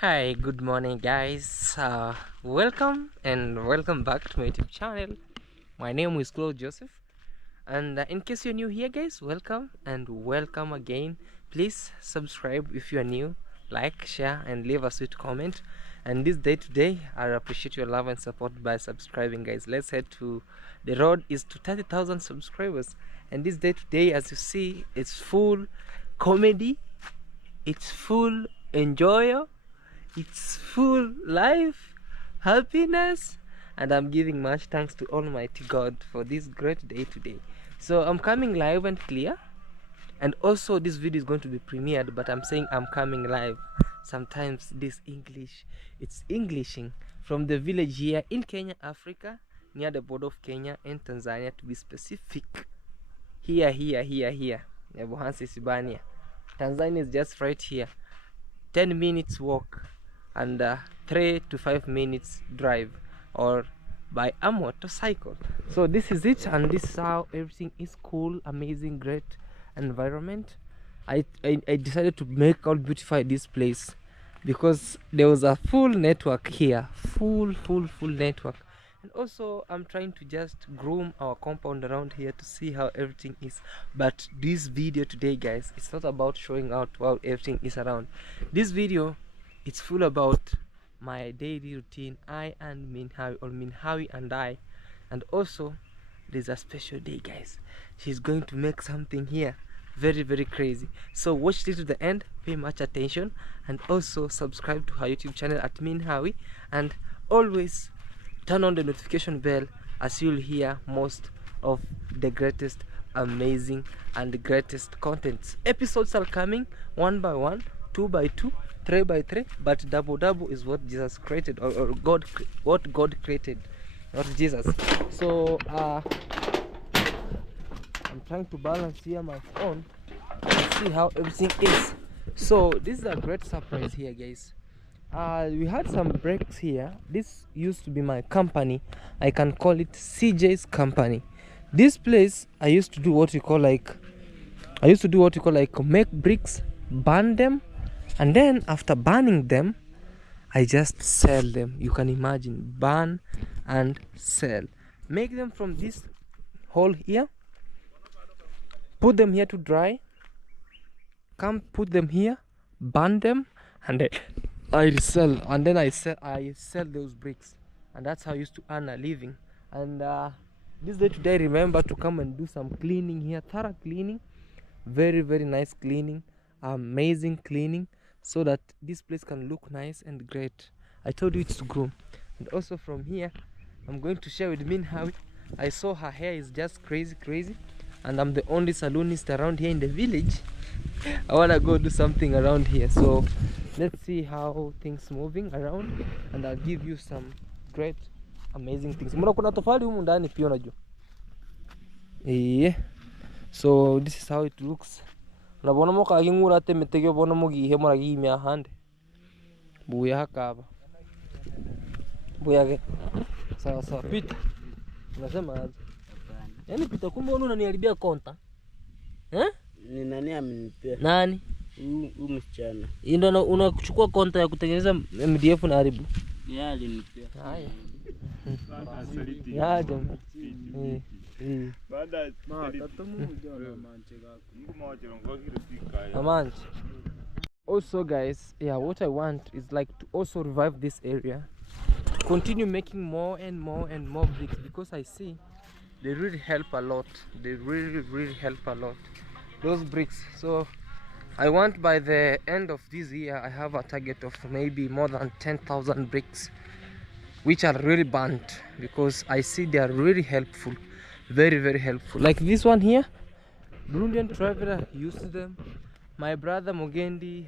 Hi, good morning guys. Welcome back to my YouTube channel. My name is Claude Joseph, and in case you're new here guys, welcome and welcome again. Please subscribe if you are new, like, share and leave a sweet comment. And this day today I appreciate your love and support by subscribing guys. Let's head to the road is to 30,000 subscribers. And this day today, as you see, it's full comedy, it's full enjoy, it's full life, happiness, and I'm giving much thanks to Almighty God for this great day today. So I'm coming live and clear, and also this video is going to be premiered, but I'm saying I'm coming live. Sometimes this English, it's Englishing from the village here in Kenya, Africa, near the border of Kenya and Tanzania to be specific. Here. Yabuhansi Sibania. Tanzania is just right here. 10 minutes walk and 3 to 5 minutes drive, or by a motorcycle. So this is it, and this is how everything is cool, amazing, great environment. I decided to make out beautify this place because there was a full network here, full network. And also I'm trying to just groom our compound around here to see how everything is. But this video today guys, it's not about showing out how everything is around. This video, it's full about my daily routine, I and Minhawi, or Minhawi and I. And also there's a special day guys, she's going to make something here very crazy. So watch this to the end, pay much attention, and also subscribe to her YouTube channel at Minhawi, and always turn on the notification bell, as you'll hear most of the greatest, amazing and the greatest contents. Episodes are coming 1 by 1, 2 by 2, 3 by 3, but double is what Jesus created, or what God created, not Jesus. So I'm trying to balance here my phone and see how everything is. So this is a great surprise here guys. We had some breaks here. This used to be my company. I can call it CJ's company. This place I used to do what you call like make bricks, burn them, and then after burning them I just sell them. You can imagine, burn and sell. Make them from this hole here, put them here to dry, come put them here, burn them, and then I resell, and then I sell those bricks, and that's how I used to earn a living. And this day today, remember to come and do some cleaning here, thorough cleaning, very nice cleaning, amazing cleaning, so that this place can look nice and great. I told you it's to groom. And also from here I'm going to share with Minhawi. I saw her hair is just crazy, and I'm the only salonist around here in the village. I want to go do something around here, so let's see how things moving around, and I'll give you some great amazing things. Mbona kuna tofali humu ndani pia unajua. So this is how it looks. Unabona mo kagingura ate metege bona mo gihe muragi imya hande. Buya hakaba. Buya ge. Sawa pita. Unasema aje? Yaani pita, kumbe unaniharibia konta. Ni nani amenipea? Nani? Huyu msichana. Ndio unachukua konta ya kutengeneza MDF na haribu. Yeye alinipea. Haya. Ya jamaa. Baada Amanch. Also guys, what I want is like to also revive this area, to continue making more and more bricks, because I see they really help a lot. They really help a lot, those bricks. So I want by the end of this year I have a target of maybe more than 10,000 bricks, which are really burnt, because I see they are really helpful, very helpful. Like this one here, Burundian traveler used them. My brother Mugendi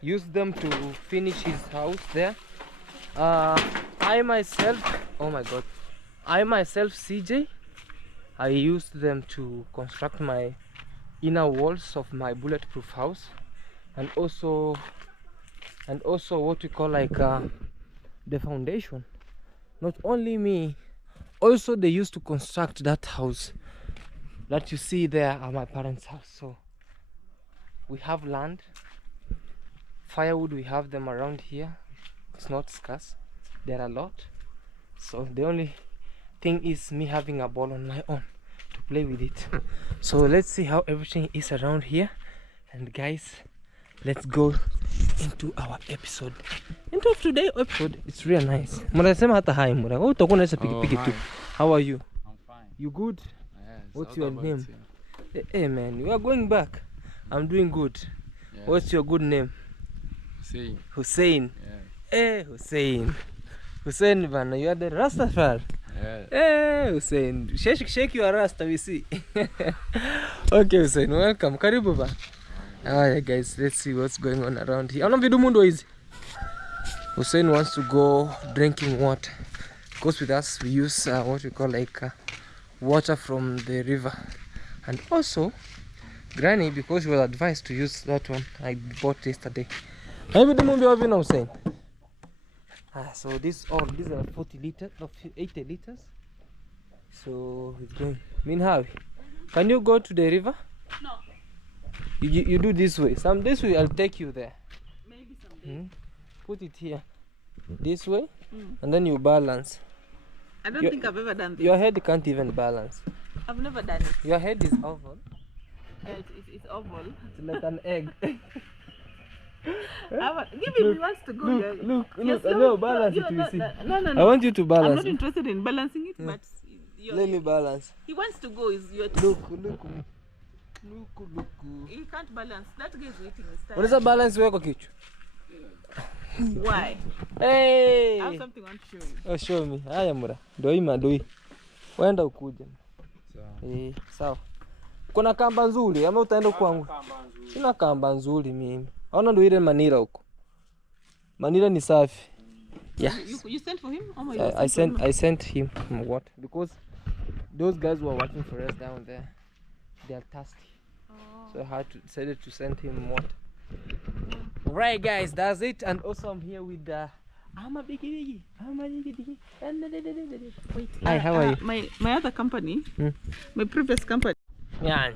used them to finish his house there. I myself, oh my god, CJ, I used them to construct my inner walls of my bulletproof house, and also what we call like the foundation. Not only me, also they used to construct that house that you see there at my parents' house. So we have land Firewood, we have them around here. It's not scarce. There are a lot. So the only thing is me having a ball on my own to play with it. So let's see how everything is around here. And guys, let's go into our episode. Into today's episode, it's real nice. Mnasema hata hi mura. Oh, utakuwa unaweza pikipiki tu. How are you? I'm fine. You good? Yes. What's What your about name? you? Hey man, you are going back. I'm doing good. Yes. What's your good name? See. Hussein. Yes. Hey Hussein. Hussein Bana, you are the Rastafari. Yes. Hey Hussein, shake your Rasta, we see. Okay Hussein, welcome. Karibu ba. Alright guys, let's see what's going on around here. Hussein wants to go drinking water. Because with us we use what we call like water from the river. And also Granny, because she was advised to use that one I bought yesterday. Hussein. So these are 40 liters, no, 80 liters. So it's going. Minhawi, can you go to the river? No. You do this way. This way I'll take you there. Maybe someday. Put it here. This way, and then you balance. I don't think I've ever done this. Your head can't even balance. I've never done it. Your head is oval. Yeah, it's oval. It's like an egg. Give him, he wants to go. Look. Yes, No, balance it. You see. No. I want you to I'm balance. not interested in balancing it, but Let me balance. he wants to go. Look. He can't balance. That guy is waiting. What is the balance weko kichwa? Why? Hey! I have something I want to show you. Oh, show me. Haya mura. Doi. Wenda ukuje. So. Sawa. Kuna kamba nzuri ama utaenda kwangu? Sina kamba nzuri mimi. Ona ndo ile Manila huko. Manila ni safi. Yeah. You sent for him? I sent him what? Because those guys were working for us down there. They are thirsty. So I decided to send him water. Right guys, that's it. And also I'm here with Biggie. Wait. Hi, how are you? My other company, my previous company. Yeah.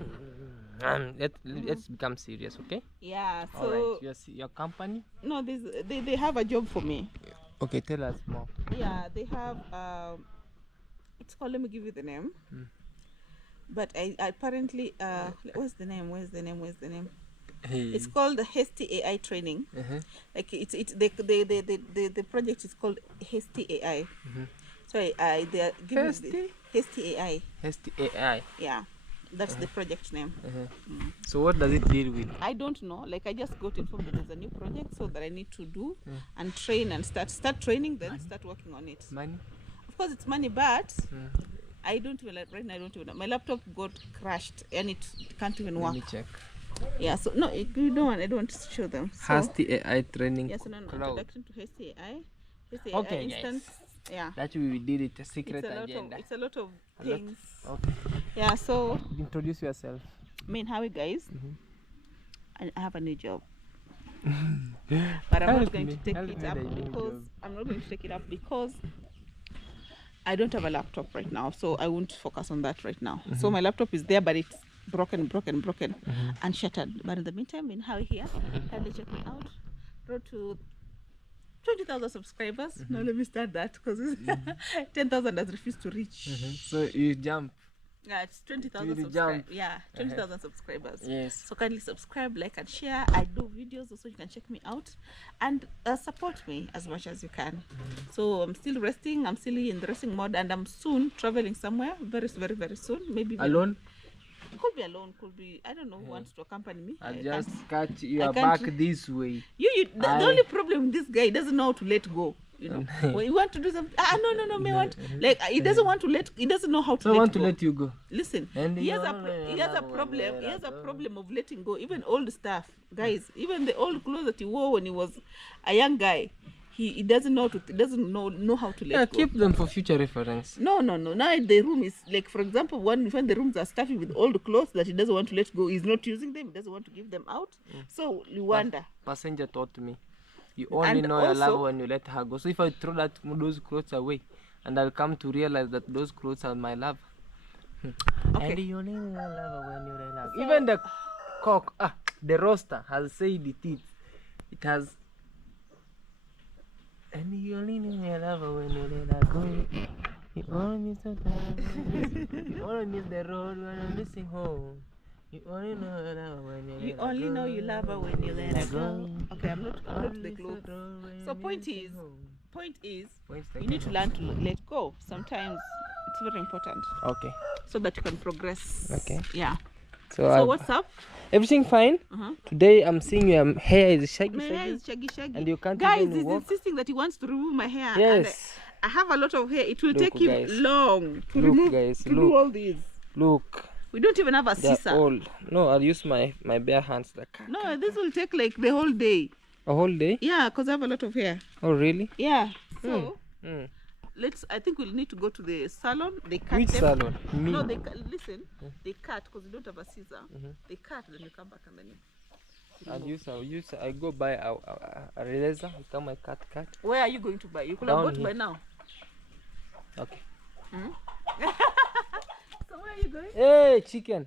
Let's become serious, okay? Yeah. So. Alright. Your company? No, they have a job for me. Okay, tell us more. Yeah, they have. It's called. Let me give you the name. But I apparently. Where's the name? Hey. It's called the Hasty AI training. Like the project is called Hasty AI. So they are giving Hasty AI. Hasty AI. Yeah, that's the project name. So what does it deal with? I don't know. Like I just got informed that there's a new project, so that I need to do and train and start training, then start working on it. Money? Of course, it's money, but I don't even right now. I don't even. My laptop got crashed and it can't even work. Let me check. Yeah, so no, you don't want. I don't want to show them. So, Hasty AI training. yes, no, Claude. introduction to Hasty AI. Hasty Okay, AI instance. Yeah. That we did it a secret agenda. It's a lot of things. Okay. Yeah. So, Introduce yourself. how are you guys? I have a new job. But I'm not going to take it up because I'm not going to take it up because I don't have a laptop right now, so I won't focus on that right now. So my laptop is there, but it's broken and shattered. But in the meantime, in how here, kindly check me out. Road to 20,000 subscribers. Now let me start that because 10,000 has refused to reach. So you jump. Yeah, it's 20,000 Really subscribers. Yeah, 20,000 subscribers. Yes. So kindly subscribe, like, and share. I do videos also. You can check me out and support me as much as you can. So I'm still resting. I'm still in the resting mode, and I'm soon traveling somewhere. Very soon. Maybe Alone? Could be alone. Could be. I don't know who wants to accompany me. I'll just catch your back this way. The only problem with this guy, he doesn't know how to let go. You know, when you want to do something, like he doesn't want to he doesn't know how to let go. To let you go. Listen, he has a problem. He has a problem of letting go. Even old stuff, guys. Even the old clothes that he wore when he was a young guy, he doesn't know how to let go. Keep them for future reference. No. Now the room is like, for example, when the rooms are stuffy with old clothes that he doesn't want to let go, he's not using them. He doesn't want to give them out. So you wonder. Passenger taught me. You only know your love when you let her go. So if I throw those clothes away, and I'll come to realize that those clothes are my love. Okay. And you only know love when you relax. Even the cock, the roaster has said it. It has. And you only know your lover when you let her go. You only miss the time. You only miss the road when you're missing home. You only know your lover when you let You her only go. know you love her when you let her go. Okay, I'm not the Only clothes. the road when So you're point missing is, home. Points you need to learn to let go. Sometimes it's very important Okay. so that you can progress. Okay. Yeah. So, So what's up? everything fine? Today I'm seeing your hair is shaggy, My hair shaggy. is shaggy. And you can't Guys, even he's walk. insisting that he wants to remove my hair. Yes. And I have a lot of hair. It will Look, take him guys. long to Look, remove guys, to look. do all these. Look. We don't even have a They're scissor. old. No, I'll use my bare hands. Like, No, this will take like the whole day. a whole day? Yeah, because I have a lot of hair. Oh, really? Yeah. So Mm. I think we'll need to go to the salon. They cut Which them. salon? Me. No, listen. They cut because we don't have a scissor. They cut, then you come back and then you. I go buy a razor. I come my cut. Where are you going to buy? You could Down have bought here. by now. Okay. So where are you going? Hey, chicken.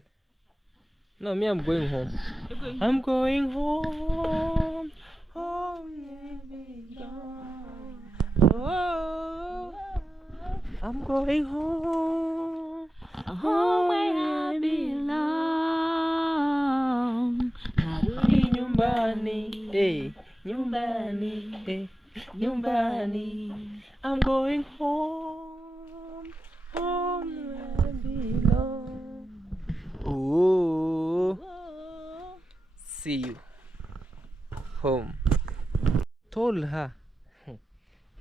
No, me, I'm going home. You're going. I'm going home. Home, oh, I'm going home. Home where I belong. Narudi nyumbani, hey, nyumbani, hey, nyumbani. I'm going home, home where I belong. Oh, see you home. Told her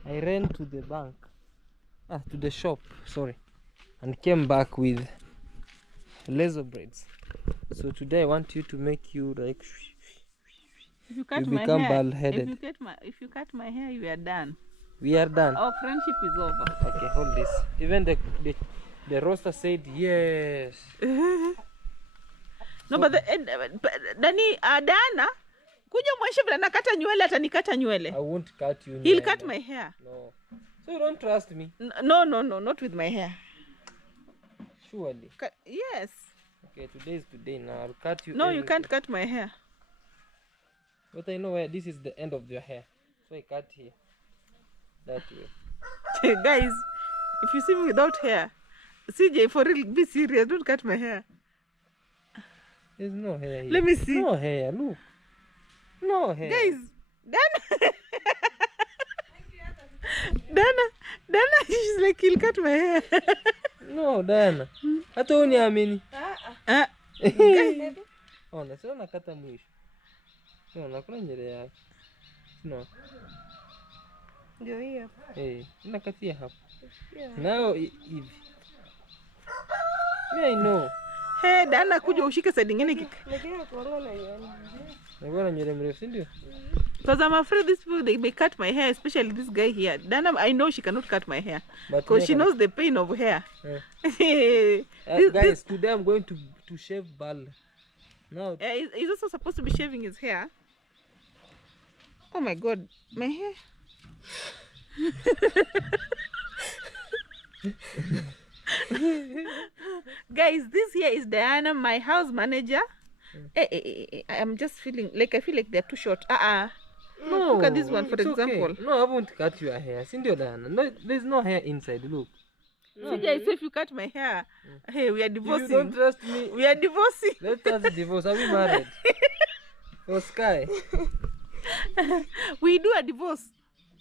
I ran to the bank, to the shop, sorry, and came back with laser braids. So today I want you to make you like. If you cut You my become hair, bald-headed. if you cut my hair, you are done. We are done. Our friendship is over. Okay, hold this. Even the roaster said yes. No, but Dana, kuja mwisho vile nakata nywele atanikata nywele. I won't cut you. He'll cut my hair. No. So you don't trust me? No, not with my hair. Surely. Yes. Okay, today is today now. I'll cut you. No, you can't cut my hair. But I know where this is the end of your hair. So I cut here. That way. Guys, if you see me without hair, CJ, for real, be serious. Don't cut my hair. There's no hair here. Let me see. No hair, look. No hair. Guys, Dana, she's like, he'll cut my hair. No, Dana. Hata uniamini. Ona, sio nakata mwisho. Sio nakula nywele yake. No. Ndio hiyo. Nakatia hapo. Nao hivi. I know. Hey, Dana, kuja ushike side nyingine. Nakuwa na nywele mrefu, si ndio? Because I'm afraid these people, they may cut my hair, especially this guy here. Dana, I know she cannot cut my hair. Because she knows the pain of hair. Guys, today I'm going to shave bald. Now. He's also supposed to be shaving his hair. Oh my God, my hair. Guys, this here is Diana, my house manager. I'm just feeling like, I feel like they're too short. No, look at this one, for example. Okay. No, I won't cut your hair. Sindio, Diana. No, there's no hair inside. Look. CJ, so if you cut my hair, hey, we are divorcing. If you don't trust me, we are divorcing. Let us divorce. Are we married? For Sky. We do a divorce.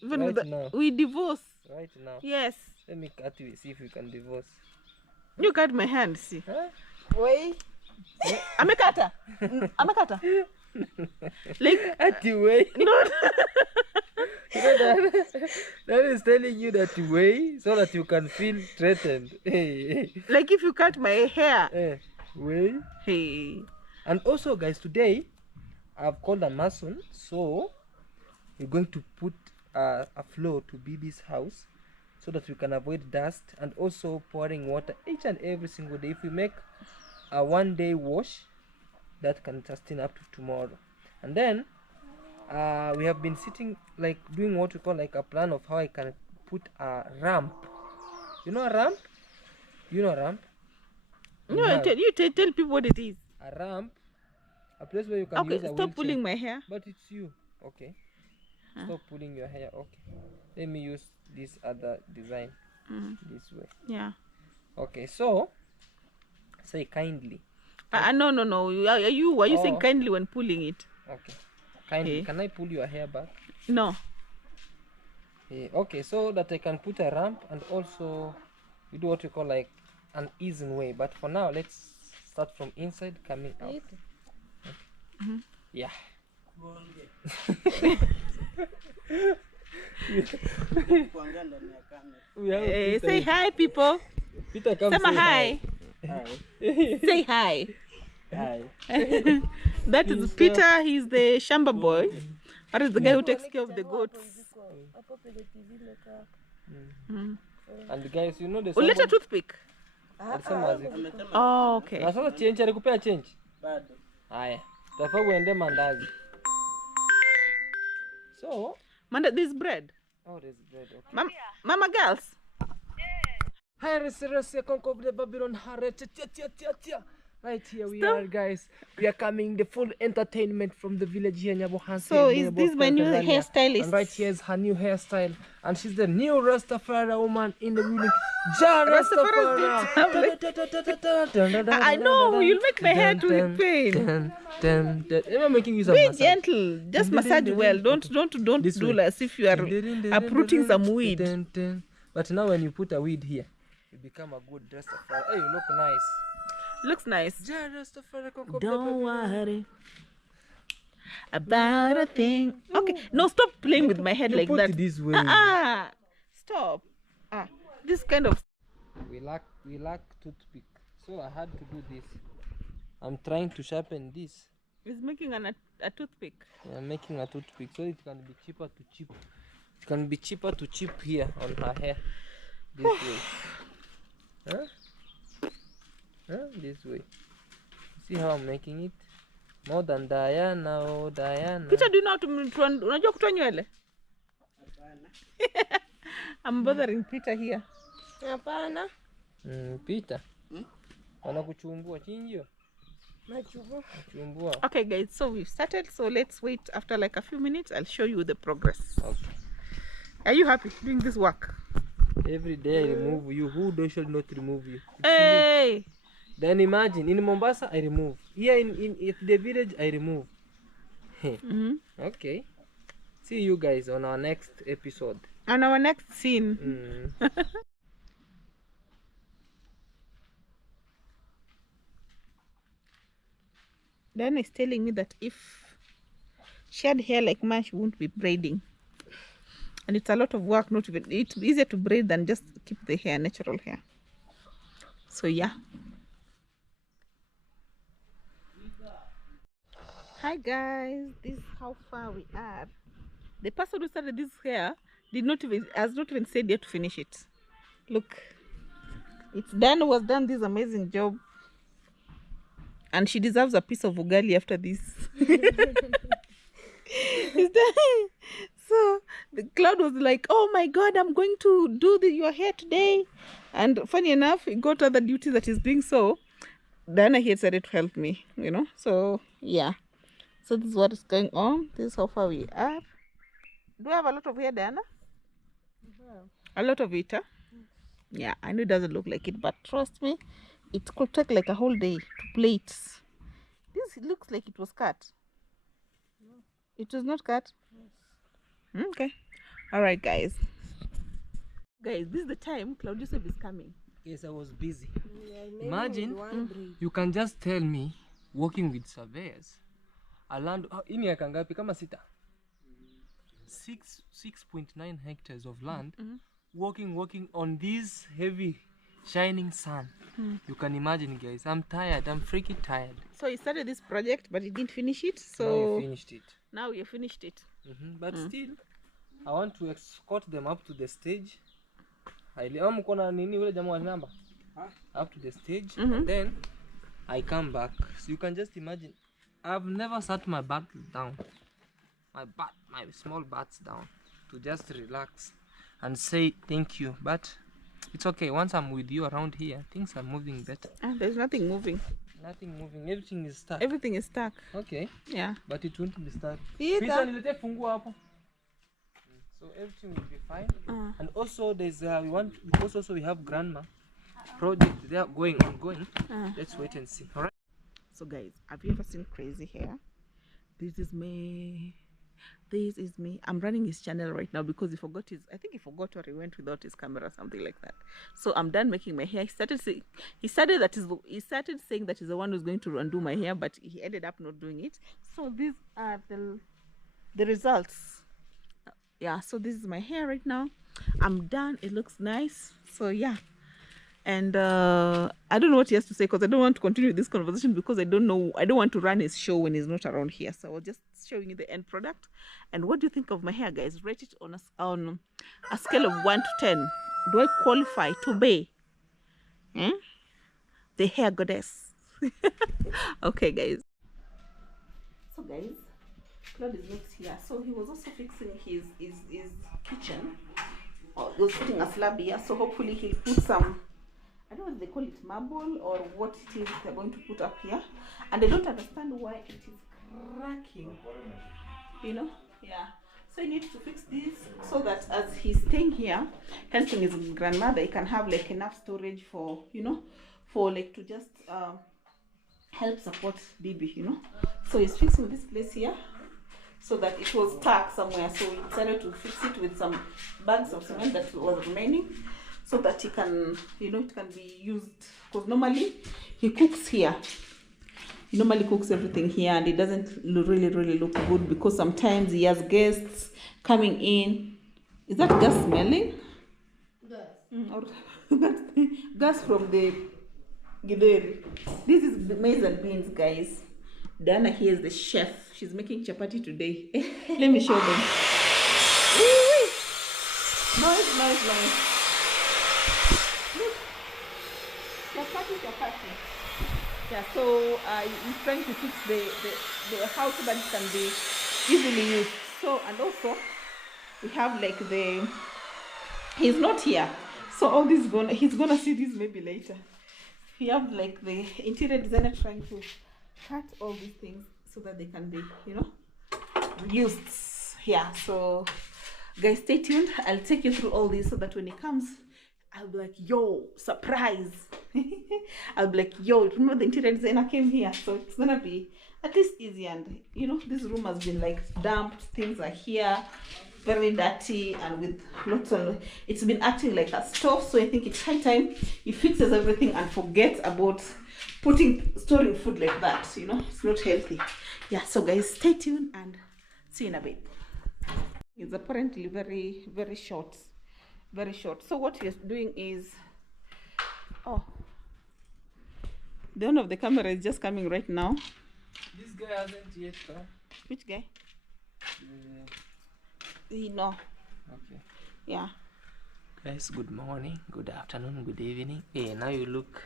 Even right with now. We divorce. Right now. Yes. Let me cut you, see if we can divorce. You cut my hand, see. Huh? Wait. Amekata. Like at the way. No. You know that is telling you that way so that you can feel threatened. Like if you cut my hair. Way. Hey. And also, guys, today I've called a mason, so we're going to put a floor to BB's house so that we can avoid dust, and also pouring water each and every single day. If we make a one-day wash, that can sustain up to tomorrow. And then we have been sitting, like, doing what we call like a plan of how I can put a ramp. You know a ramp? You know a ramp? No, tell people what it is. A ramp, a place where you can use a stop wheelchair. pulling my hair. But it's you. Okay. Stop pulling your hair. Okay. Let me use this other design this way. Yeah. Okay. So say kindly. No. Are you saying kindly when pulling it? Okay. Kindly. Okay. Can I pull your hair back? No. Okay. So that I can put a ramp and also you do what you call like an easing way. But for now, let's start from inside coming out. Okay. Yeah. Say hi, people. Peter, come Say say hi. Say hi. Hi. That is Peter. He's the shamba boy. That is the guy who takes care of the goats. And guys, you know the Uleta toothpick. Oh, okay. Na sasa change alikupea change. Bado. Haya. Tafaa uende mandazi. So, Manda, this bread. oh, there's bread. Okay. Mama girls. Hi, Resi, conquer of the Babylon Harret. Right here we are, guys. We are coming the full entertainment from the village here in Yabohan. So is this my new hairstylist? And right here is her new hairstyle. And she's the new Rastafari woman in the building. Ja Rastafari. I know, you'll make my hair to hit pain. Am I making you some Be massage? gentle. Just massage well. Don't do as if you are uprooting some weed. But now when you put a weed here, you become a good Rastafari. Hey, you look nice. Looks nice. Ja Rastafari. Don't worry about a thing. Okay, no, stop playing with my head You like put that. it this way. Stop. This kind of. We lack toothpick, so I had to do this. I'm trying to sharpen this. It's making a toothpick. I'm making a toothpick so it can be cheaper to chip. It can be cheaper to chip here on her hair. This way. Huh? This way. See how I'm making it? More than Diana, oh Diana. Peter, do you know how to unajua kutoa nywele? I'm bothering Peter here. Hapana. Peter. Wanakuchumbua chinjio? Nachumbua. Okay guys, so we've started, so let's wait after like a few minutes. I'll show you the progress. Okay. Are you happy doing this work? Every day I remove you. Who should not remove you? It's Hey! me. Then imagine, in Mombasa I remove. Here in the village I remove. Okay. See you guys on our next episode. On our next scene. Diana is telling me that if she had hair like mine, she won't be braiding. And it's a lot of work, not even, it's easier to braid than just keep the hair, natural hair. So yeah. Hi guys, this is how far we are. The person who started this hair has not even said yet to finish it. Look, it's done, was done this amazing job. And she deserves a piece of ugali after this. It's done. So the Claude was like, oh my God, I'm going to do your hair today. And funny enough, he got other duties that he's doing. So Diana here decided to help me, you know. So yeah. So this is what is going on. This is how far we are. Do I have a lot of hair, Diana? A lot of it, huh? Yeah, I know it doesn't look like it, but trust me, it could take like a whole day to plait. This looks like it was cut. No. It was not cut? Yes. Okay. Alright, guys. Guys, this is the time Claude is coming. Yes, I was busy. Yeah, Imagine, you can just tell me, working with surveyors, a land, ini ya kangapi kama sita? 6.9 hectares of land, working on this heavy shining sun. You can imagine, guys, I'm tired. I'm freaking tired. So you started this project but you didn't finish it, so now you finished it. Now you finished it. But still I want to escort them up to the stage. Up to the stage, and then I come back. So you can just imagine, I've never sat my butt down, my small butts down, to just relax and say thank you. But it's okay. Once I'm with you around here, things are moving better. There's nothing moving. Nothing moving. Everything is stuck. Everything is stuck. Okay. Yeah. But it won't be stuck. Either. Peter, nilete funguo hapo. So everything will be fine. And also there's we want, because also we have grandma project they are ongoing. Let's wait and see. All right. So guys, have you ever seen crazy hair? This is me. This is me. I'm running his channel right now because he forgot his, I think he forgot where he went without his camera or something like that. So I'm done making my hair. He started saying that he's the one who's going to undo my hair, but he ended up not doing it. So these are the results. Yeah, so this is my hair right now. I'm done. It looks nice. So yeah. And I don't know what he has to say, because I don't want to continue this conversation, because I don't want to run his show when he's not around here. So I'll just showing you the end product. And what do you think of my hair, guys? Rate it on a scale of 1 to 10. Do I qualify to be the hair goddess? Okay, guys. So guys, Claude is not here, so he was also fixing his kitchen. He was putting a slab here, so hopefully he'll put some, I don't know if they call it marble or what it is they're going to put up here. And I don't understand why it is cracking, you know. Yeah, so he needs to fix this so that as he's staying here helping his grandmother, he can have like enough storage for, you know, for like to just help support Bibi, you know. So he's fixing this place here so that it was stuck somewhere, so we decided to fix it with some bags of cement that was remaining, so that he can, you know, it can be used, because normally he cooks here. He normally cooks everything here, and it doesn't really look good, because sometimes he has guests coming in. Is that gas smelling? Gas. Or that's gas from the githeri. This is the maize and beans, guys. Dana here is the chef. She's making chapati today. Let me show them. Noise. Look. Chapati. Yeah, so he's trying to fix the house so that it can be easily used. So, and also we have like he's not here, so all this he's gonna see this maybe later. We have like the interior designer trying to cut all these things so that they can be, you know, used. Yeah, so guys, stay tuned. I'll take you through all this so that when it comes, I'll be like, yo, surprise. I'll be like, yo, remember the interior designer came here? So it's gonna be at least easy. And you know, this room has been like damp, things are here, very dirty, and with lots of, it's been acting like a stove. So I think it's high time he fixes everything and forgets about storing food like that, you know. It's not healthy. Yeah, so guys, stay tuned and see you in a bit. It's apparently very short. So what he's doing is, the owner of the camera is just coming right now. This guy hasn't yet come. Which guy? No. Okay. Yeah. Guys, good morning, good afternoon, good evening. Hey, now you look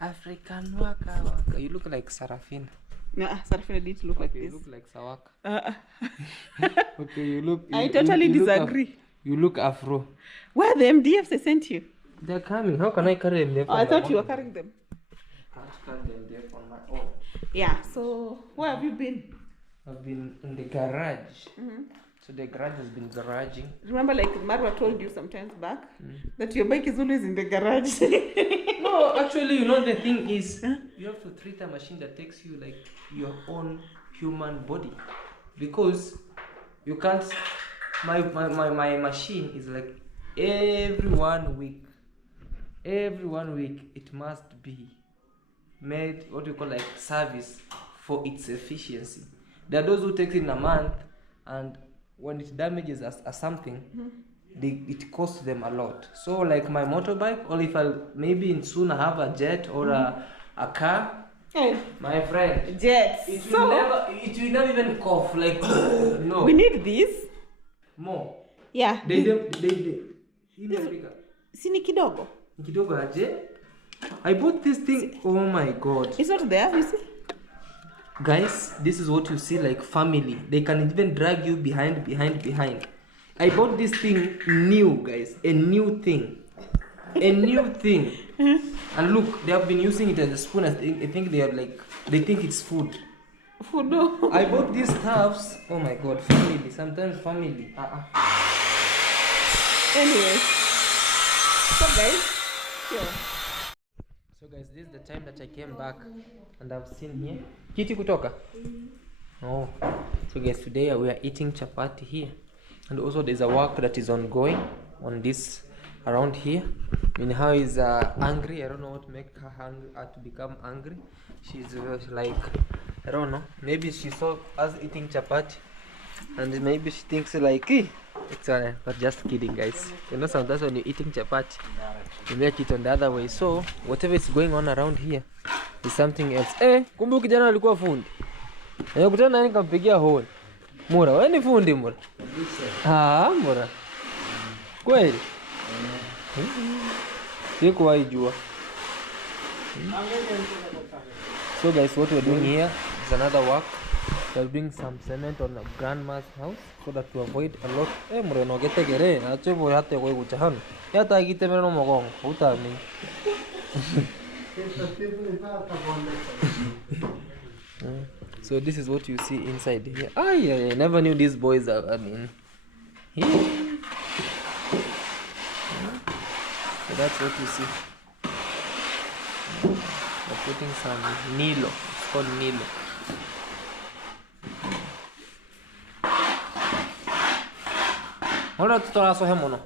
African waka. You look like Sarafina. No, Sarafina didn't look like this. this. You look like Sawaka. Okay, you look. I totally disagree. You look Afro. Where are the MDFs I sent you? They're coming. How can I carry them there? I thought you were carrying them. I can't carry them there on my own. Yeah. So where have you been? I've been in the garage. So the garage has been garaging. Remember, like Marwa told you sometimes back, that your bike is always in the garage. No, actually, you know, the thing is, you have to treat a machine that takes you like your own human body, because you can't. My machine is like every 1 week it must be made, what you call like service, for its efficiency. There are those who take it in a month, and when it damages something, it costs them a lot. So like my motorbike, or if I maybe soon I have a jet or a car, my friend, Jets. It will never even cough like no. We need this. More. Yeah. They. Sini kidogo. Kidogo aje? I bought this thing. Oh my god. It's not there, you see? Guys, this is what you see, like family. They can even drag you behind. I bought this thing new, guys. A new thing. a new thing. And look, they have been using it as a spoon. I think they are like, they think it's food. Food, no. I bought these stuffs. Oh my god, family. Sometimes family. Anyway, so guys, here. So guys, this is the time that I came back and I've seen here. Kiti kutoka? Oh. So guys, today we are eating chapati here. And also there's a work that is ongoing on this around here. Minha is angry. I don't know what make her hungry to become angry. She's like, I don't know. Maybe she saw us eating chapati and maybe she thinks like, it's but just kidding, guys. You know, sometimes when you're eating chapati, you make it on the other way. So whatever is going on around here is something else. Kumbe kijana alikuwa fundi. Kutana nani kampigia honi. Mura, wewe ni fundi Mura? Mura. Kweli? Sikuwahi jua. So guys, what we're doing here is another work. We're doing some cement on a grandma's house so that to avoid a lot. Mura no gete gere, achobo yate kwa kuchahana. Yata gite meno mogongo, utami. So this is what you see inside here. I never knew these boys are, here. So that's what you see. We're putting some Nilo. It's called Nilo. Ora tutola so hemono.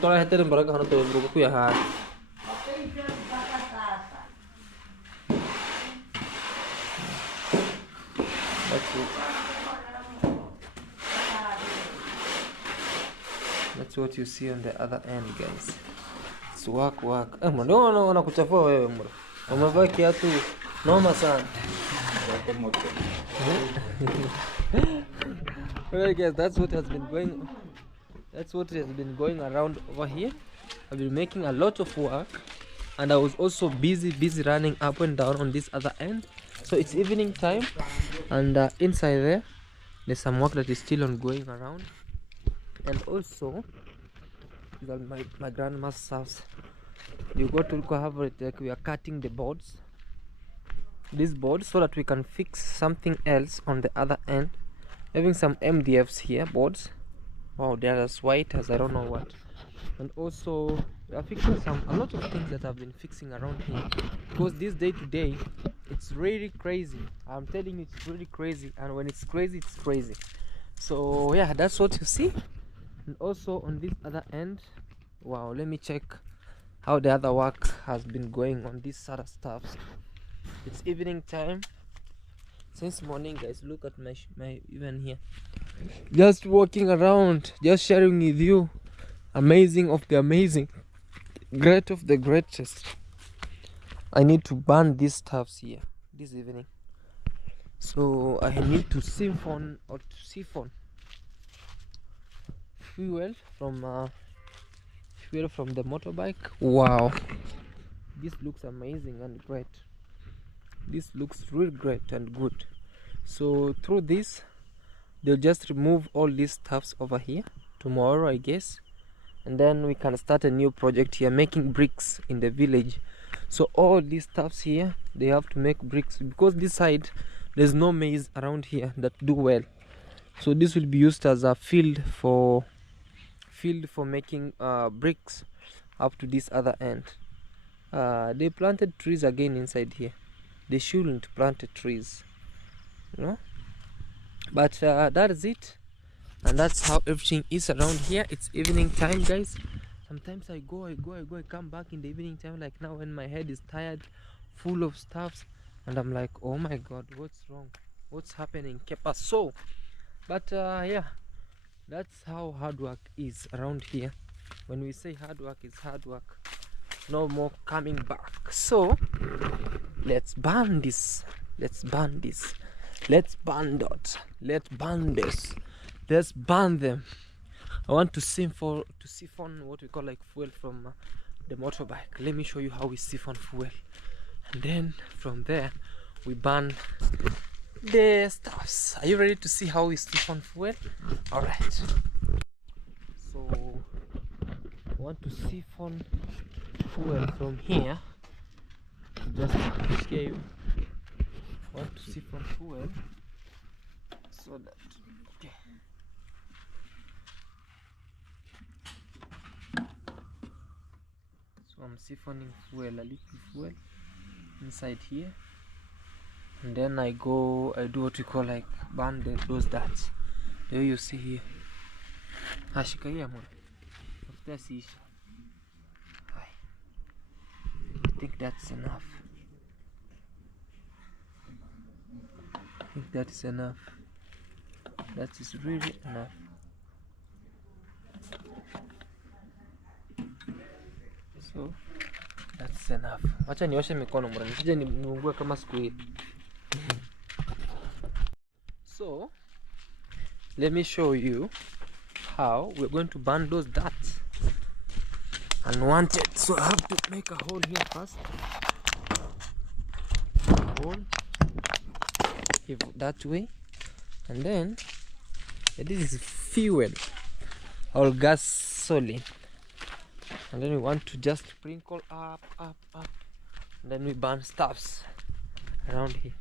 Tola hetere baraka hano to bruko kuya ha. That's what you see on the other end, guys. It's work. No, kuchafua wewe mbona. Umevaa kiatu noma sana. Well, guys, that's what has been going around over here. I've been making a lot of work and I was also busy running up and down on this other end. So it's evening time and inside there's some work that is still ongoing around. And also my grandma's house, you go to have it like we are cutting the boards, these boards, so that we can fix something else on the other end. Having some MDFs here, boards. Wow, they are as white as I don't know what. And also we are fixing a lot of things that I've been fixing around here, because this day to day it's really crazy. I'm telling you, it's really crazy, and when it's crazy, so yeah, that's what you see. And also on this other end, wow, let me check how the other work has been going on this other stuff. It's evening time since morning, guys. Look at my even here, just walking around, just sharing with you amazing of the amazing, great of the greatest. I need to burn these stuffs here this evening, so I need to siphon fuel from the motorbike. Wow, this looks amazing and great. This looks really great and good. So through this, they'll just remove all these stuffs over here tomorrow, I guess, and then we can start a new project here, making bricks in the village. So all these stuffs here, they have to make bricks, because this side there's no maize around here that do well. So this will be used as a field for making bricks up to this other end. They planted trees again inside here. They shouldn't plant trees, you know, but that is it, and that's how everything is around here. It's evening time, guys. Sometimes I go, I come back in the evening time, like now, when my head is tired, full of stuffs, and I'm like, oh my god, what's wrong, what's happening, Kepa? So but yeah, that's how hard work is around here. When we say hard work, it's hard work, no more coming back. So let's burn this, let's burn this, let's burn that, let's burn this, let's burn them. I want to siphon what we call like fuel from the motorbike. Let me show you how we siphon fuel, and then from there we burn the stuffs. Are you ready to see how we siphon fuel? All right. So I want to siphon fuel from here. Just to scare you. I want to siphon fuel so that okay. So I'm siphoning fuel, a little fuel inside here, and then I do what we call like burn those darts. The way you see here. Ashika here more. After see. I think that's enough. I think that is enough. That is really enough. So that's enough. Wacha nioshe mikono mbona nisije niungue kama siku hii. So let me show you how we're going to burn those darts unwanted. So I have to make a hole here first. Hole that way, and then this is fuel or gasoline, and then we want to just sprinkle up, and then we burn stuffs around here.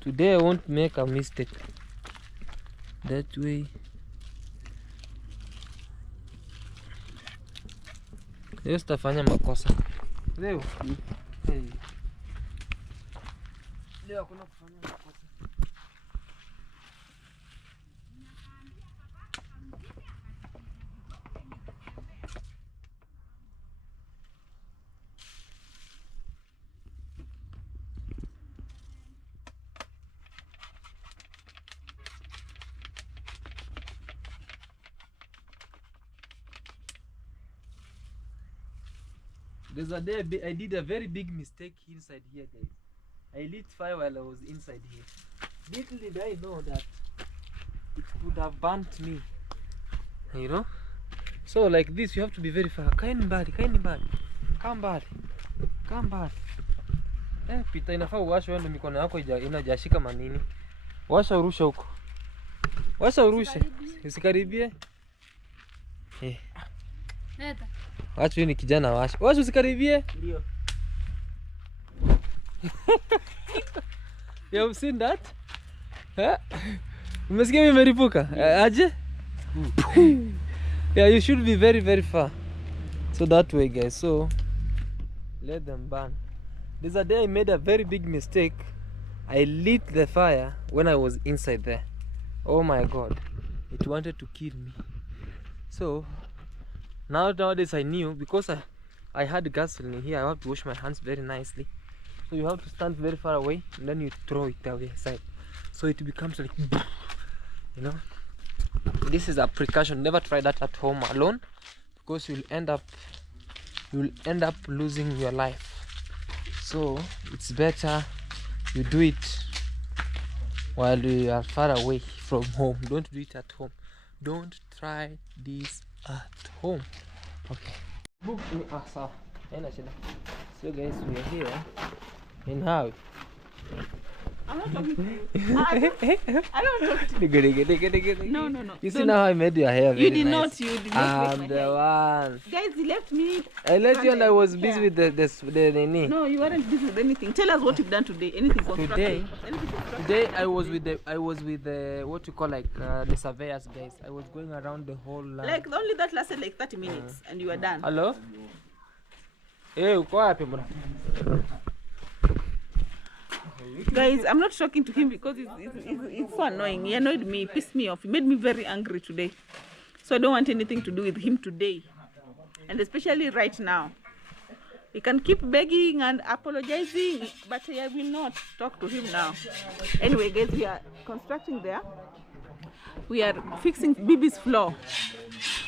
Today I won't make a mistake. That way. Leo sitafanya makosa. Leo. Hey. Leo hakuna kufanya makosa. There's a day I did a very big mistake inside here, guys. I lit fire while I was inside here. Little did I know that it could have burnt me. You know? So like this, you have to be very far. Come back. Pita inafaa uwashe wende mikono yako inajashika manini. Washa urusha huko. Washa urushe. Usikaribie. Neta. Wacha ni kijana washa. Washa usikaribie. Ndio. You have seen that? Umesikia mimi meripuka? Aje? Yeah, you should be very very far. So that way, guys. So let them burn. There's a day I made a very big mistake. I lit the fire when I was inside there. Oh my god. It wanted to kill me. So nowadays I knew, because I had gasoline here, I have to wash my hands very nicely. So you have to stand very far away and then you throw it away aside. So it becomes like, you know. This is a precaution. Never try that at home alone, because you'll end up losing your life. So it's better you do it while you are far away from home. Don't do it at home. Don't try this at home. Okay. So guys, we are here in how? I'm not talking to you. I don't talk to you. No. You see now how I made your hair very You did nice. not. You did not. I'm make my the hair. one. Guys, you left me. I let you and I was busy with the nini. No, you weren't busy with anything. Tell us what you've done today. Anything constructive. Anything constructive. Today I was with the what you call like the surveyors guys. I was going around the whole land. Like only that lasted like 30 minutes and you were done. Hello? Hey, uko wapi bro? Guys, I'm not talking to him because it's so annoying. He annoyed me, pissed me off. He made me very angry today. So I don't want anything to do with him today. And especially right now. He can keep begging and apologizing, but I will not talk to him now. Anyway, guys, we are constructing there. We are fixing Bibi's floor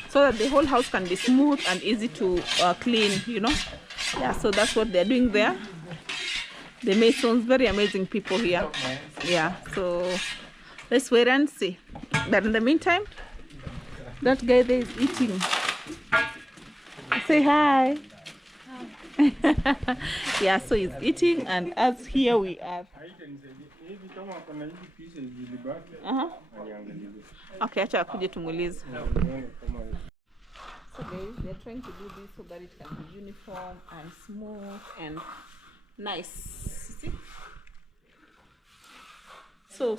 so that the whole house can be smooth and easy to clean, you know. Yeah, so that's what they're doing there. The masons, very amazing people here. Yeah, so let's wait and see. But in the meantime, that guy there is eating. Say hi. Yeah, so he's eating, and as here we are. Okay, acha akuje tumuulize. So guys, they're trying to do this so that it can be uniform and smooth and nice. See? So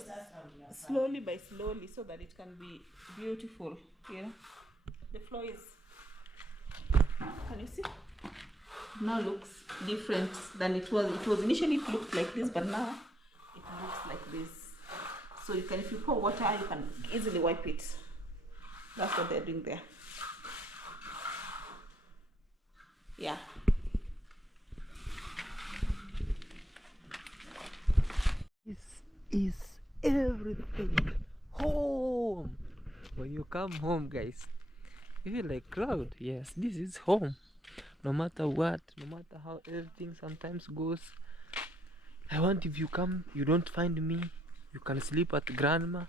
slowly by slowly so that it can be beautiful. You know, the floor is, can you see? Now looks different than it was. It was initially, it looked like this, but now it looks like this. So you can, if you pour water, you can easily wipe it. That's what they're doing there. Yeah. This is everything. Home. When you come home, guys, you feel like Cloud. Yes, this is home. No matter what, no matter how everything sometimes goes. I want, if you come, you don't find me, you can sleep at grandma.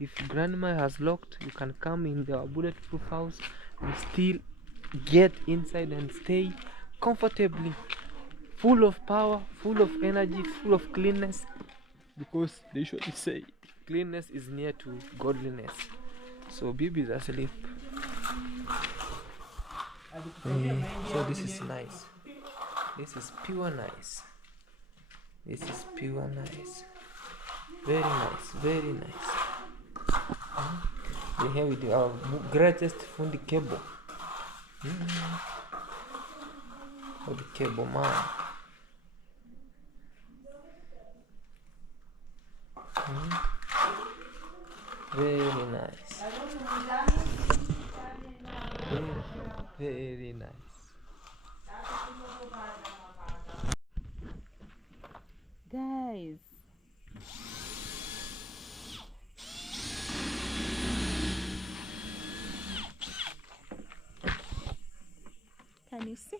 If grandma has locked, you can come in the bulletproof house and still get inside and stay comfortably, full of power, full of energy, full of cleanness, because they should say cleanness is near to godliness. So Bibi is asleep. So this is nice. This is pure nice. This is pure nice. Very nice, very nice. We have with our greatest fundi cable. For the cable man. Very nice. Very nice. Guys, can you see?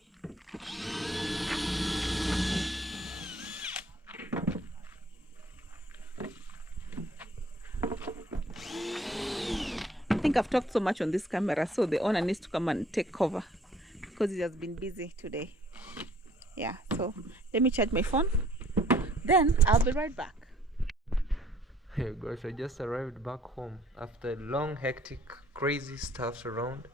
I think I've talked so much on this camera, so the owner needs to come and take cover because he has been busy today. Yeah, so let me charge my phone, then I'll be right back. Hey guys, I just arrived back home after long, hectic, crazy stuff around.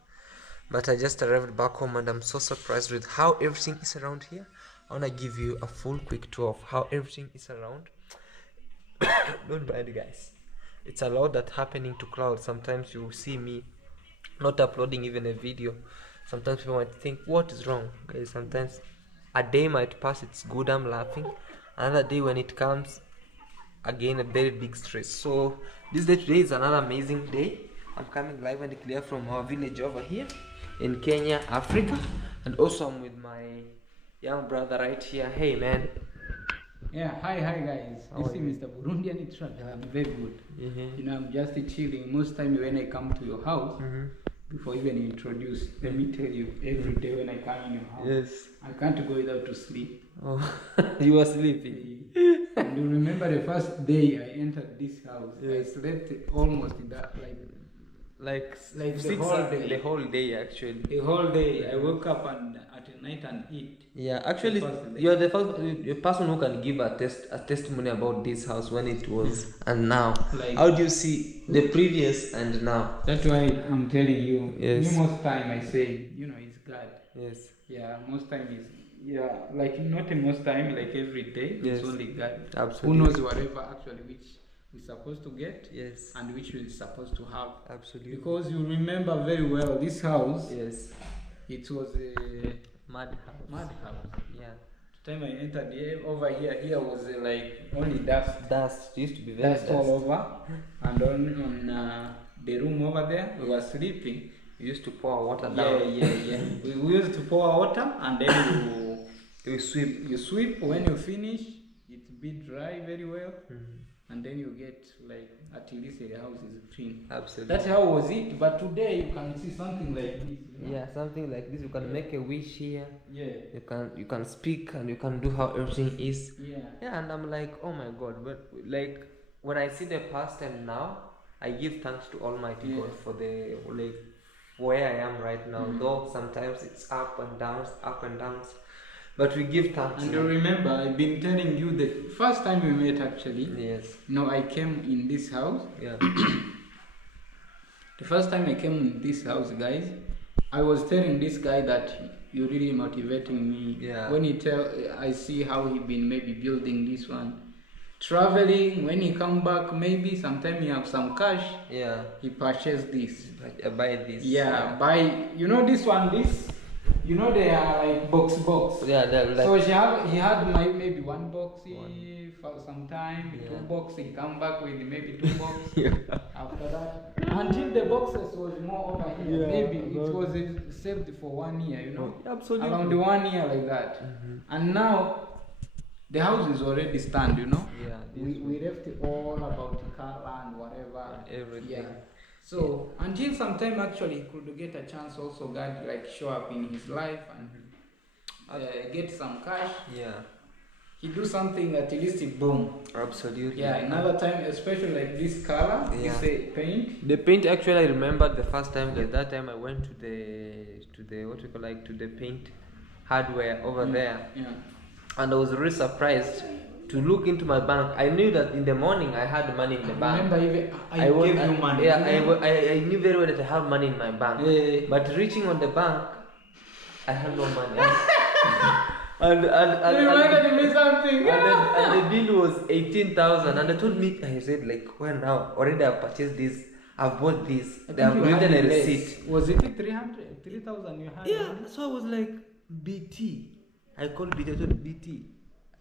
But I just arrived back home and I'm so surprised with how everything is around here. I want to give you a full quick tour of how everything is around. Don't mind, guys. It's a lot that happening to Cloud. Sometimes you see me not uploading even a video. Sometimes people might think, what is wrong? Guys, sometimes a day might pass, it's good, I'm laughing. Another day when it comes, again a very big stress. So this day today is another amazing day. I'm coming live and clear from our village over here in Kenya, Africa. And also I'm with my young brother right here. Hey man. Yeah, hi guys. How This are is you? Mr. Burundian Travel. I'm very good. Mm-hmm. You know, I'm just chilling. Most time when I come to your house, Mm-hmm. before even you introduce, let me tell you, every day when I come in your house, Yes. I can't go without to sleep. Oh, you were sleeping. And you remember the first day I entered this house, Yes. I slept almost in that Like the 6 whole hours, day. the whole day actually. the whole day. I woke up and at night and eat. Yeah, actually, The first day. you're the first person who can give a testimony about this house when it was and now. Like- How do you see the previous and now? That's why I'm telling you. Yes. Me most time I say, you know, it's God. Yes. Yeah, most time is, yeah, like not most time, like every day, Yes. it's only God. Absolutely. Who knows whatever actually which we're supposed to get Yes. and which we're supposed to have. Absolutely. Because you remember very well, this house, Yes. it was a Mad house. mad house. Yeah. The time I entered here, over here was like only dust. Dust. It used to be very Dust all over. And on the room over there, we were sleeping. We used to pour water Yeah, down. yeah. We used to pour water and then We sweep. you sweep. When you finish, it be dry very well, and then you get like at least the house is clean. Absolutely. That's how was it. But today you can see something like this. You know? Yeah, something like this. You can make a wish here. Yeah. You can speak and you can do how everything is. Yeah. Yeah, and I'm like, oh my God, but like when I see the past and now, I give thanks to Almighty Yeah. God for the like where I am right now. Though sometimes it's up and downs, but we give thanks. And you remember, I've been telling you the first time we met actually. Yes. No, I came in this house. Yeah. The first time I came in this house, guys, I was telling this guy that you're really motivating me. Yeah. When I see how he been maybe building this one, traveling. When he come back, maybe sometime he have some cash. Yeah. He purchased this. I buy this. Yeah, buy. You know this one. This. You know they are like box. Yeah, they're like. So he had maybe one box for some time, Yeah. 2 box. He come back with maybe 2 box. Yeah. After that, until the boxes was more over here. Yeah, Maybe it was saved for 1 year. You know, Absolutely. around 1 year like that. And now the house is already stand. You know. Yeah. We left it all about the color and whatever. Everything. Yeah. So until sometime actually he could get a chance also God like show up in his life and get some cash. Yeah. He do something at least it boom. Absolutely. Yeah. Another time, especially like this color, Yeah. this paint. The paint, actually, I remember the first time. Like that time, I went to the what you call like to the paint hardware over there, Yeah. and I was really surprised to look into my bank. I knew that in the morning I had money in the bank. Remember, even I gave you money. Yeah, I knew very well that I have money in my bank. Yeah. But reaching on the bank, I had no money. and You reminded me something. and the bill was 18,000, and they told me, I said like, well now already I've purchased this, I've bought this, I they have think you had written a it less. receipt. Was it 3,000 you had? Yeah, so I was like, BT. I called BT, I told BT,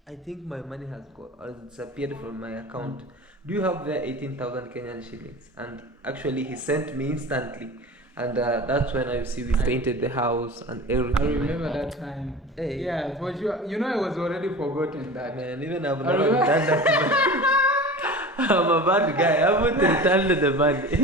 I think my money has disappeared from my account. Do you have the 18,000 Kenyan shillings? And actually he sent me instantly. And that's when I see we painted the house and everything. I remember that time. Hey. Yeah, for sure. You know, I was already forgotten that. Man, even I've I never remember- done that. I'm a bad guy. I haven't returned the money.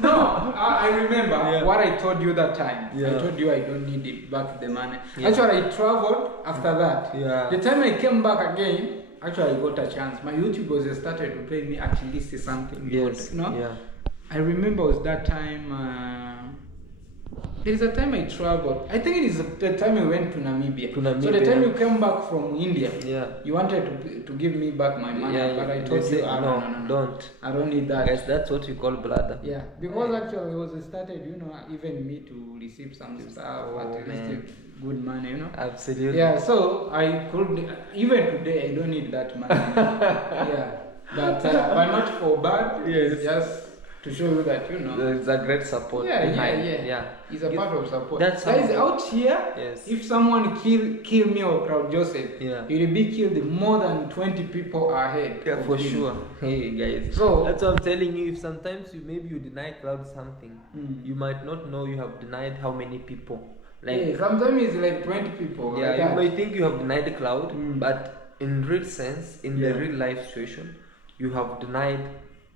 No, I remember Yeah. what I told you that time. I Yeah. told you I don't need it back the money. Yeah. Actually, I traveled after that. Yeah. The time I came back again, actually I got a chance. My YouTubers started to pay me at least something. Yes. Good, no? Yeah. I remember it was that time. There is a time I traveled. I think it is the time I went to Namibia. To So the Namibia. time you came back from India, Yeah. you wanted to give me back my money, Yeah, but I you told said, you, no, no, don't. I don't need that. Guys, that's what we call brother. Yeah, because actually it was started, you know, even me to receive some stuff, Oh, at least man. good money, you know. Absolutely. Yeah, so I could, even today, I don't need that money. Yeah, but not for bad. Yes. It's just to show you that, you know. There's a great support Yeah, behind. yeah. It's a part of support. That's Guys, how- out here, Yes. if someone kill me or Claude Joseph, Yeah. he will be killed more than 20 people ahead. Yeah, of for him. sure. Hey guys. So- that's what I'm telling you. If sometimes you deny Cloud something, Mm. you might not know you have denied how many people. Yeah, sometimes it's like 20 people. Yeah, like you that. may think you have denied the cloud, Mm. but in real sense, in the Yeah. real life situation, you have denied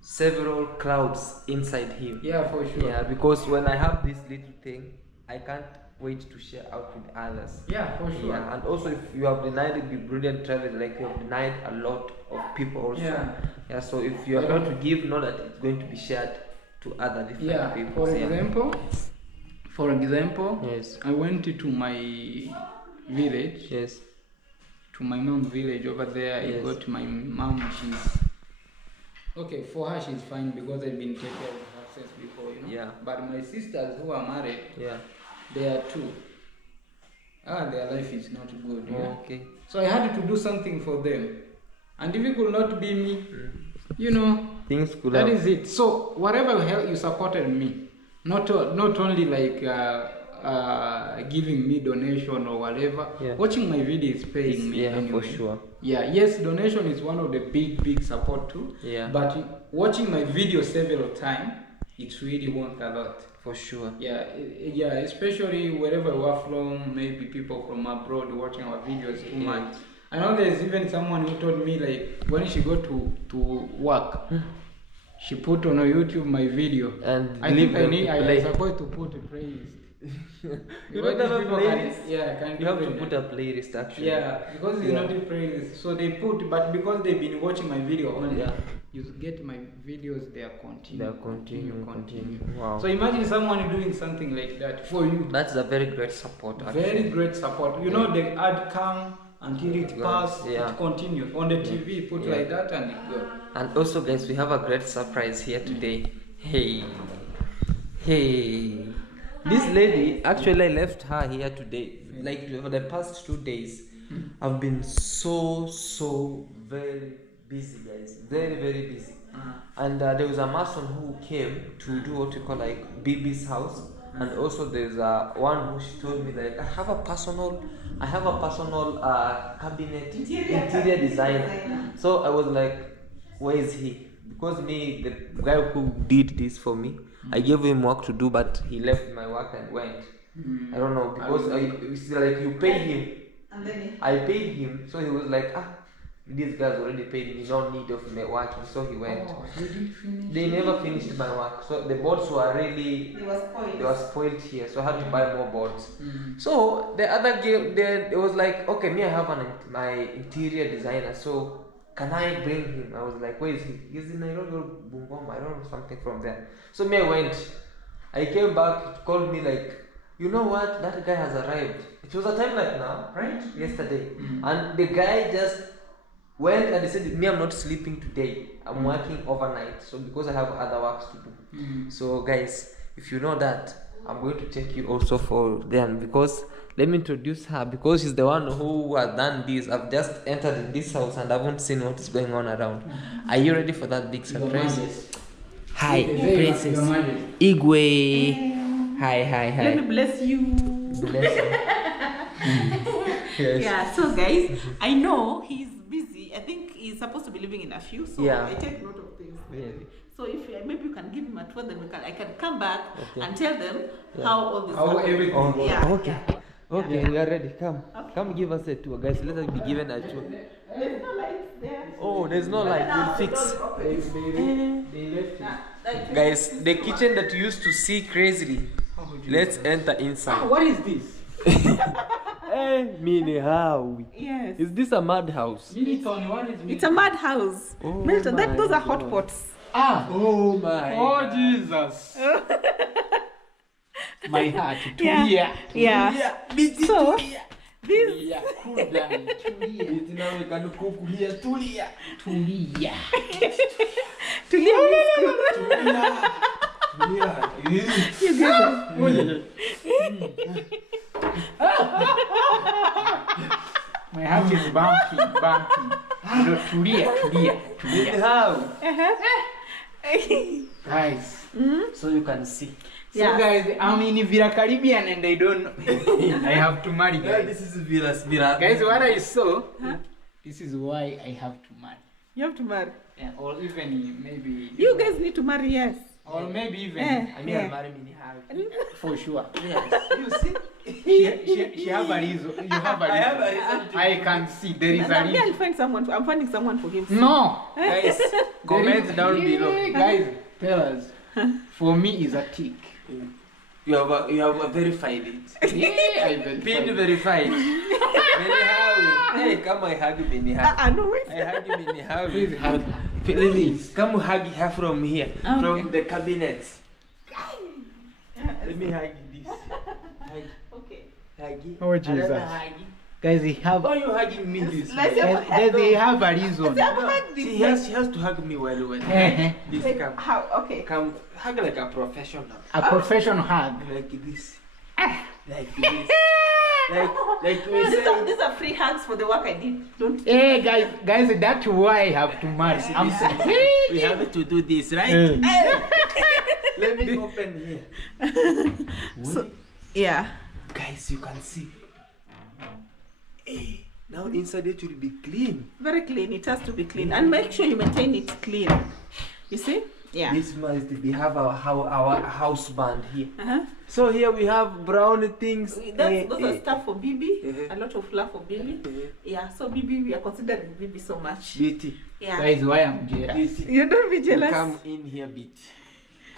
several clouds inside him. Yeah, for sure. Yeah, because when I have this little thing, I can't wait to share out with others. Yeah, for sure. Yeah, and also if you have denied the brilliant travel, like you have denied a lot of people also. Yeah. Yeah, so if you are going to give, know that it's going to be shared to other different Yeah, people. for Yeah. example, Yes. I went to my village, Yes. to my mom's village over there. I Yes. got my mom, she's okay, for her she's fine because I've been taking care of her since before, you know. Yeah. But my sisters who are married, Yeah. they are two. Their life is not good. Yeah? Okay. So I had to do something for them. And if it could not be me, you know, Things could that have. is it. So whatever help you supported me, not only like giving me donation or whatever. Yeah. Watching my video is paying me. Yeah, anyway. for sure. Yeah, yes, donation is one of the big support too. Yeah. But watching my video several times, it really won't a lot. For sure. Yeah, yeah, especially wherever we are from, maybe people from abroad watching our videos too much. I know there's even someone who told me like when she go to work, she put on YouTube my video. And I leave think I them need to I play. am supposed to put a playlist. You Because don't have a people can- playlist? Yeah, can You have to even- put a playlist actually. Yeah, because it's Yeah. not a playlist. So they put, but because they've been watching my video only, Yeah. you get my videos, they are continue. They are continue. Wow. So imagine someone doing something like that for you. That's a very great support actually. Very great support. You know, the ad come until it Yeah. pass, Yeah. it continues. On the TV, put Yeah. like that and it go. And also guys, we have a great surprise here today. Hey. Hey, this lady, actually I left her here today. Like for the past 2 days, I've been so very busy, guys. Very busy. And there was a mason who came to do what you call like BB's house. And also there's one who she told me like I have a personal cabinet interior designer. So I was like, where is he? Because me, the guy who did this for me, I gave him work to do, but he left my work and went. I don't know, because it's like you pay him. I paid him, so he was like, these guys already paid me, no need of me working, so he went. They never finished my work, so the boards were really, they were spoiled here, so I had to buy more boards. So the other game, then it was like, okay, me I have my interior designer, so can I bring him? I was like, where is he? He's in Nairobi or Bungoma, I don't know, something from there. So me I went, I came back, he called me like, you know what, that guy has arrived. It was a time like now, right? Yesterday. And the guy just went and he said, me I'm not sleeping today, I'm working overnight, so because I have other works to do. So guys, if you know that, I'm going to take you also for them, because let me introduce her, because she's the one who has done this. I've just entered in this house and I haven't seen what is going on around. Are you ready for that big surprise? Hi, Princess Igwe. Hi. Let me bless you. Bless you. Yes. Yeah, so guys, I know he's busy. I think he's supposed to be living in a few, so Yeah. I take note of things. Really? So if maybe you can give him a tour, then I can come back Okay. and tell them how all this How happened. everything. Oh, Yeah, okay. yeah. Okay, we are ready. Come. Okay. Come give us a tour, guys. Let us be given a tour. There's no lights there. Oh, there's no light. We'll fix. They left it. Guys, the kitchen that you used to see crazily. Let's enter inside. What is this? Hey, Mini, how? Yes. Is this a madhouse? Milton, what is It's a madhouse. Oh Milton, my those are God. hot pots. Oh my. Oh Jesus. My heart. Yeah. Yeah. So, this. Yeah, cool down. Now we can cook here. Tulia. Tulia. Tulia means good. You guys. My heart is bumping. No, Tulia. How? Guys. So you can see. So Yeah. guys, I'm in Villa Caribbean and I don't know. I have to marry, Yeah, guys. this is Villa. Guys, what I saw, this is why I have to marry. You have to marry. Yeah, or even maybe. You guys need to marry, yes. Or maybe even. I mean, Yeah. I'll marry Mini Harry. For sure. Yes. You see? She have a reason. You have a reason. I have a reason to I can see there is a Now, me, reason. I'll find someone. I'm finding someone for him. No. Guys, comment down below. Guys, tell us. For me, is a tick. You have verified it. Yeah, I Pin verified. verified. Mini Harry. Hey, come I hug Mini Harry. No, wait. I hug Mini Harry. Please hug. Please, come hug her from here. Okay. From the cabinet. Let me hug this. Hug. Okay. Huggy. Oh, Jesus. Another huggy. Guys, he have. Why are you hugging me this Let's way? have- Guys, they have a reason. She has to hug me well. Eh, This Like, come. how? Okay. Come hug like a professional. A professional hug. Like this. Like this. Like we say. These are free hugs for the work I did. Don't. Hey, guys, that's why I have to marry. I'm saying. We have to do this, right? Eh. Let me open here. So, yeah. Guys, you can see. Hey, now inside it will be clean. Very clean. It has to be clean, and make sure you maintain it clean. You see? Yeah. This must be have our house band here. Uh-huh. So here we have brown things. Those are stuff for Bibi. Uh-huh. A lot of love for Bibi. Yeah. So Bibi, we are considering Bibi so much. Beauty. Yeah. Guys, why I'm jealous. Beauty. You don't be jealous. Come in here, Beauty.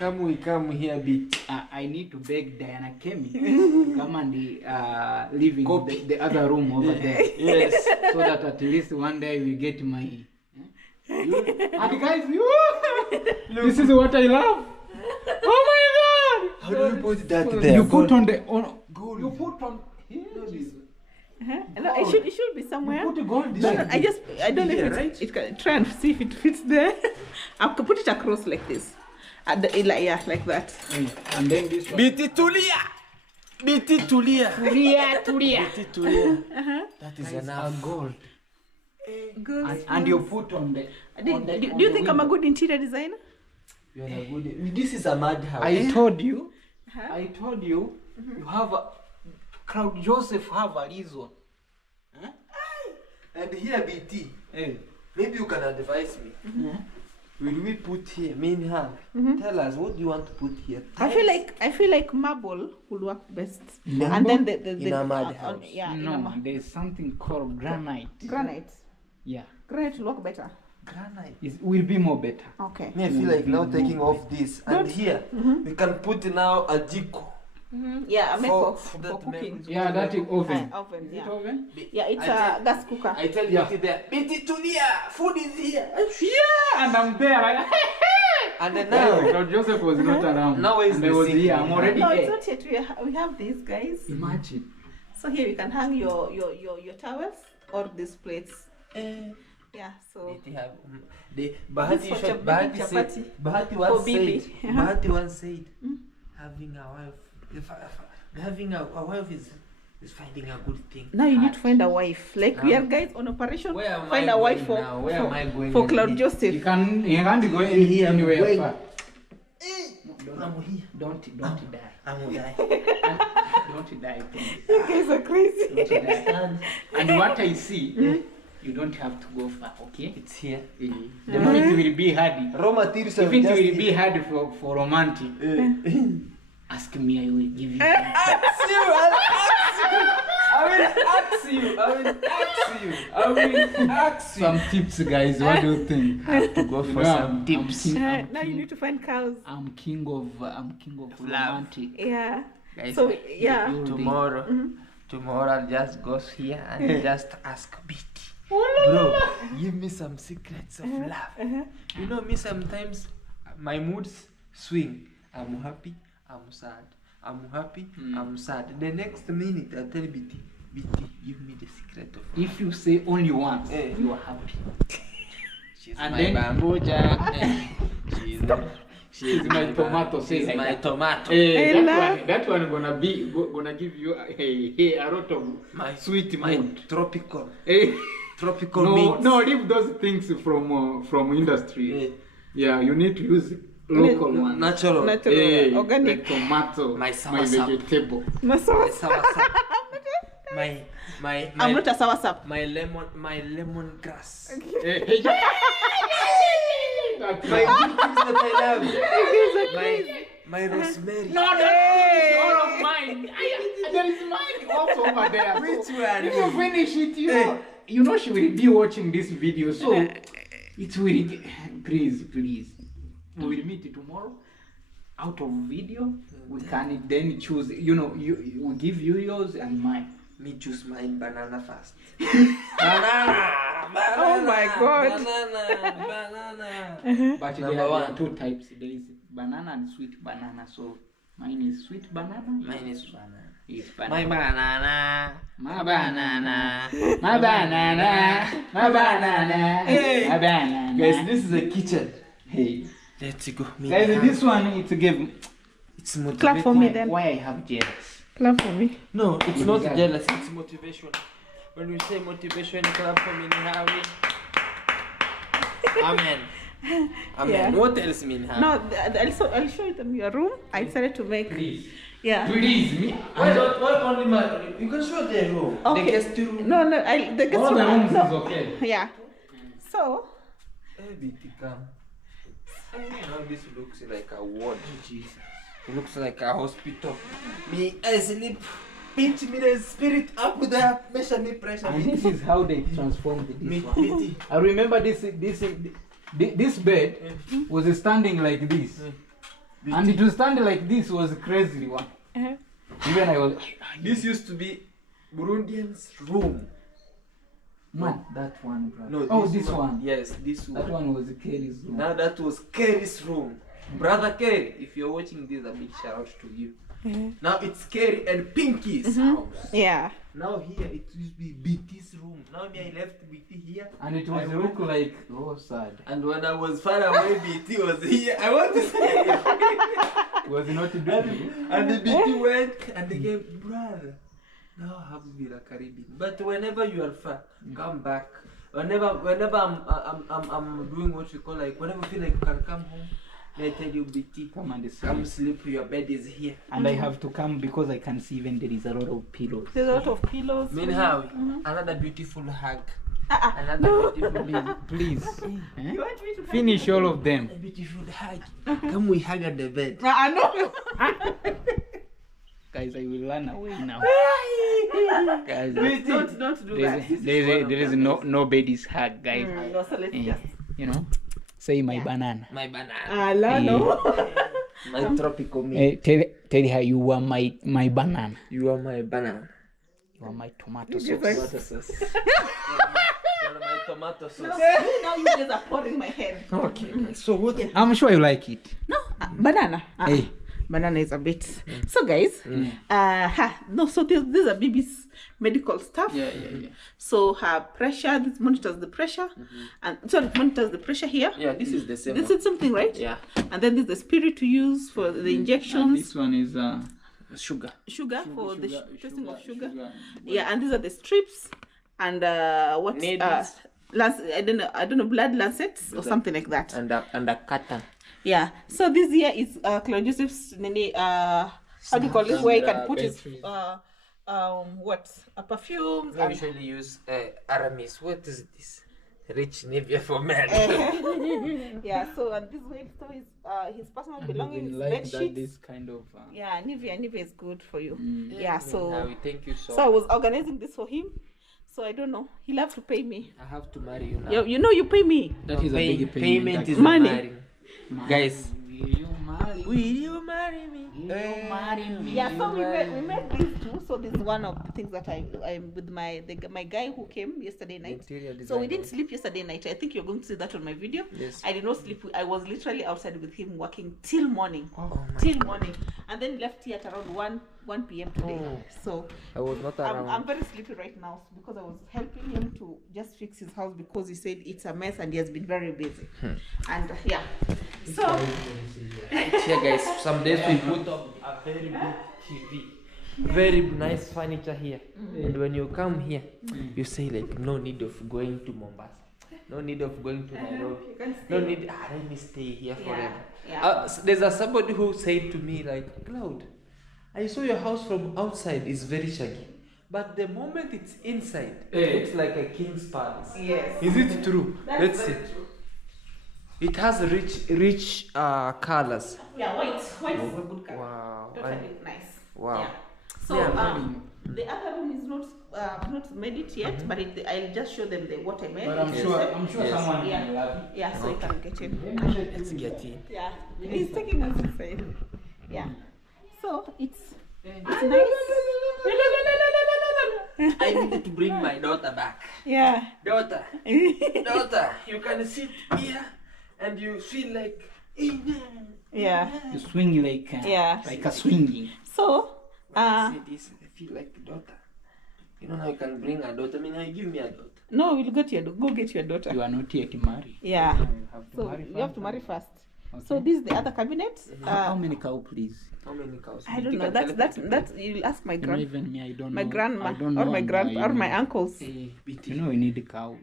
We come here, Beauty. I need to beg Diana Kemi to come and live in Copy. the other room over there. Yes. So that at least one day we get my. And guys, this is what I love. Oh my God! How do you put that there? You put on the Gold. You put on here. Uh-huh. No, it should be somewhere. You put the gold. No, I don't know Here, if right? it can try and see if it fits there. I can put it across like this. Yeah, like that. And then this one. BT Tulia. BT Tulia. BT Tulia. That is enough. Gold. Good. And you put on the. Do you think I'm a good interior designer? You are a good. This is a madhouse. I told you. Huh? I told you. You have a. Claude Joseph have a reason. Huh? And here BT. Hey. Maybe you can advise me. Will we put here main hand? Tell us what do you want to put here? I feel like marble would work best. Marble? And then the In a madhouse. yeah, in a No, there's something called granite. granite. Yeah. Granite will work better. Granite will be more better. Okay. Me, I feel like now taking off this and here we can put now a jiko. Yeah, I make For for that cooking. Yeah, that is oven. Oven, Is yeah. it oven? Yeah, it's I a gas cooker. I tell you there, BT Tulia, food is here. Yeah, and I'm there. And then now, Claude Joseph was not around. Now is and the I was sink. here. I'm already No, it's here. not yet. We have these guys. Imagine. So here you can hang your towels or these plates. Yeah, so BT have the Bahati This for shot. making Bahati said. chapati. Bahati For once Bibi. said. Bahati once said, having a wife, having a wife is finding a good thing. now you need to find a wife. Like we are guys on operation. Where am Find I a wife going now? Where am I going for in Claude here? Joseph. You can't go Here, I'm anywhere going. far. I'm here. Don't die. I'm gonna die. Don't die, please. You guys are crazy. Don't die. And what I see, you don't have to go far, okay? It's here. The it will be hard. Raw materials If are it just will be hard for romantic, ask me, I will give you. ask you. Some tips, guys. What do you think? have to go for some tips. Now you need to find cows. I'm king of romantic. Yeah. Guys, So yeah. tomorrow I'll just go here and just ask BT. Bro, give me some secrets of love. You know me, sometimes my moods swing. I'm happy, I'm sad. I'm happy, I'm sad. The next minute I'll tell BT, give me the secret of love. If you say only once, Eh. you are happy. She's And my then- bamboo jack. She's my tomato, say She's like my that. tomato. That one gonna give you a lot of My sweet my mood. tropical Eh, tropical meat. no, leave those things from industry. Eh. Yeah, you need to use local ones. Natural. Natural, Eh, organic. like tomato, My my soursop. vegetable. No sauce. Soursop. I'm not a soursop. my lemon grass. Eh, that's My right. good things that I love. You guys are My rosemary. No, that is all of mine. There is mine also over there. Which So, one? if you finish it, you know she will be watching this video, so it will. Please, we will meet tomorrow. Out of video, we can then choose. You know, we give you yours and mine. Me choose mine banana first. Oh my God. Banana. But Number there are one. two types. There is banana and sweet banana. So mine is sweet banana. Mine is banana. It's My banana. banana. My banana. My banana. My banana. Hey. My banana. Guys, this is a kitchen. Hey. Let's go. Guys, this one it's give. It's motivation. Clap for me then. Why I have jealous? Clap for me. No, it's Good not guy. jealous. It's motivation. When we say motivation, clap for me, Harry. Amen. Amen. Yeah. What else mean Harry? No, I'll show you them your room. I decided to make. Please. Yeah. Please, me. Why only my? You can show the room. Okay. The guest room. No, the guest All the room. rooms No. is okay. Yeah. So Hey, BT, come. Now this looks like a ward. Jesus. It looks like a hospital. Me, I sleep. Pinch me the spirit up there. Measure me pressure. And this is how they transformed Me, this one. BT. I remember this bed was standing like this, and it was standing like this was a crazy one. Even I was. This used to be Burundian's room. No, that one, brother. No, oh, this one. Yes, this That one. one was Kerry's room. Now that was Kerry's room. Brother Kerry, if you're watching this, a big shout out to you. Now it's Scary and Pinky's house. Yeah. Now here it used to be BT's room. Now me I left BT here. And it was look like sad. And when I was far away, BT was here. I want to say Was it not doing? and the BT went and they came, brother. Now I have to be a Caribbean. But whenever you are far, come back. Whenever I'm doing what you call like whenever you feel like you can come home, I tell you BT, come sleep. Your bed is here. And I have to come because I can see even there is a lot of pillows. There's a lot of pillows. Mean how? Another beautiful hug. Another beautiful Please. You want me to Finish all of them. a beautiful hug. Come we hug at the bed. no. Guys, I will run away now. Guys, Please don't do that. there is no baby's hug, guys. No, so let's Eh, just. you know, say my banana. My banana. No. My tropical meat. Tell her you are my banana. You are my banana. You are my tomato sauce. Tomato sauce. You are my tomato sauce. Now you guys are pouring my head. Okay. So what? I'm sure you like it. No, banana. Hey. Banana is a bit. So guys, no. So these are baby's medical stuff. Yeah. So her pressure. This monitors the pressure, and sorry, it monitors the pressure here. Yeah, this is the same. This is something, right? Yeah. And then this is the spirit to use for the injections. This one is Sugar. Sugar for the testing of sugar. sugar. Yeah, and these are the strips, and what? Needles. I don't know, blood lancets or something like that. And a curtain. Yeah. So this here is Claude Joseph's how do you call it? Where you can put his perfumes. I usually use Aramis. What is this? Rich Nivea for men. Yeah. So and this way so his personal belongings, Like bed that, sheets. this kind of. Yeah, Nivea is good for you. Yeah. So Thank you so I was organizing this for him. So I don't know. He'll have to pay me. I have to marry you now. You know you pay me. That is a big payment is Money. marrying. Guys, Will you marry? will you marry me? Yeah, so we made these two. So this is one of the things that I'm with my guy who came yesterday night. Interior So we designer. didn't sleep yesterday night. I think you're going to see that on my video. Yes. I did not sleep. I was literally outside with him working till morning. Oh Till morning. And then left here at around 1 p.m. today. Oh. So I was not around. I'm very sleepy right now because I was helping him to just fix his house because he said it's a mess and he has been very busy. And yeah. So Here guys, some days we put up a very good TV. Very nice furniture here. And when you come here, you say like no need of going to Mombasa. No need of going to Nairobi. No need, let me stay here forever. Yeah. There's somebody who said to me like, Claude, I saw your house from outside is very shaggy. But the moment it's inside, it looks like a king's palace. Yes. Is it true? That's Let's see. very true. It has rich colors. Yeah, white is a good color. Wow. Totally And- nice. wow. Yeah. So Yeah, the other room is not made it yet, but I'll just show them what I made. But I'm It's sure Yes. someone Yeah. can love it. Yeah, so you can get in. Let's get in. Yeah, he's taking us inside. Yeah. So it's nice. I needed to bring my daughter back. Yeah. Daughter, you can sit here and you feel like, Yeah. You swing like Yeah. like a swinging. So see this, I feel like daughter. You know how you can bring a daughter. I mean, you give me a daughter. no, we'll go get your daughter. You are not yet married. Yeah. You have to So marry you have to first. marry first. Okay. So this is the other cabinet. How many cow, please? How many cows? I don't know. That's you'll ask my Not even me. I don't my know. grandma I don't or know my and or my you know. uncles. Hey, BT. You know we need a cow.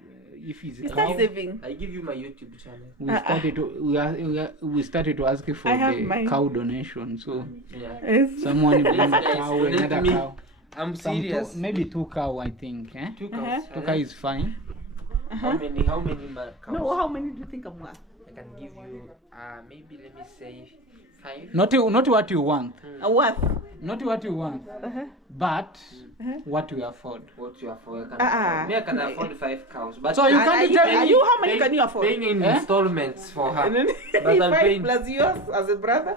If it's You a start cow, saving. I give you my YouTube channel. we started to ask for I have the mine. cow donation. So Yeah. Yes. someone bring a Guys, cow, donate another me. cow. I'm Some serious. maybe 2 cow, I think. Eh? 2 cows. 2 cow is fine. How many cows? No, how many do you think I'm worth? I can give you, maybe let me say 5. Not what you want. Worth. Not what you want. But what you afford. What you afford? Uh-uh. I can afford 5 cows. But So you And can't tell me. you how many can you afford? Paying in installments for her. And then But I'm 5 paying. plus yours as a brother.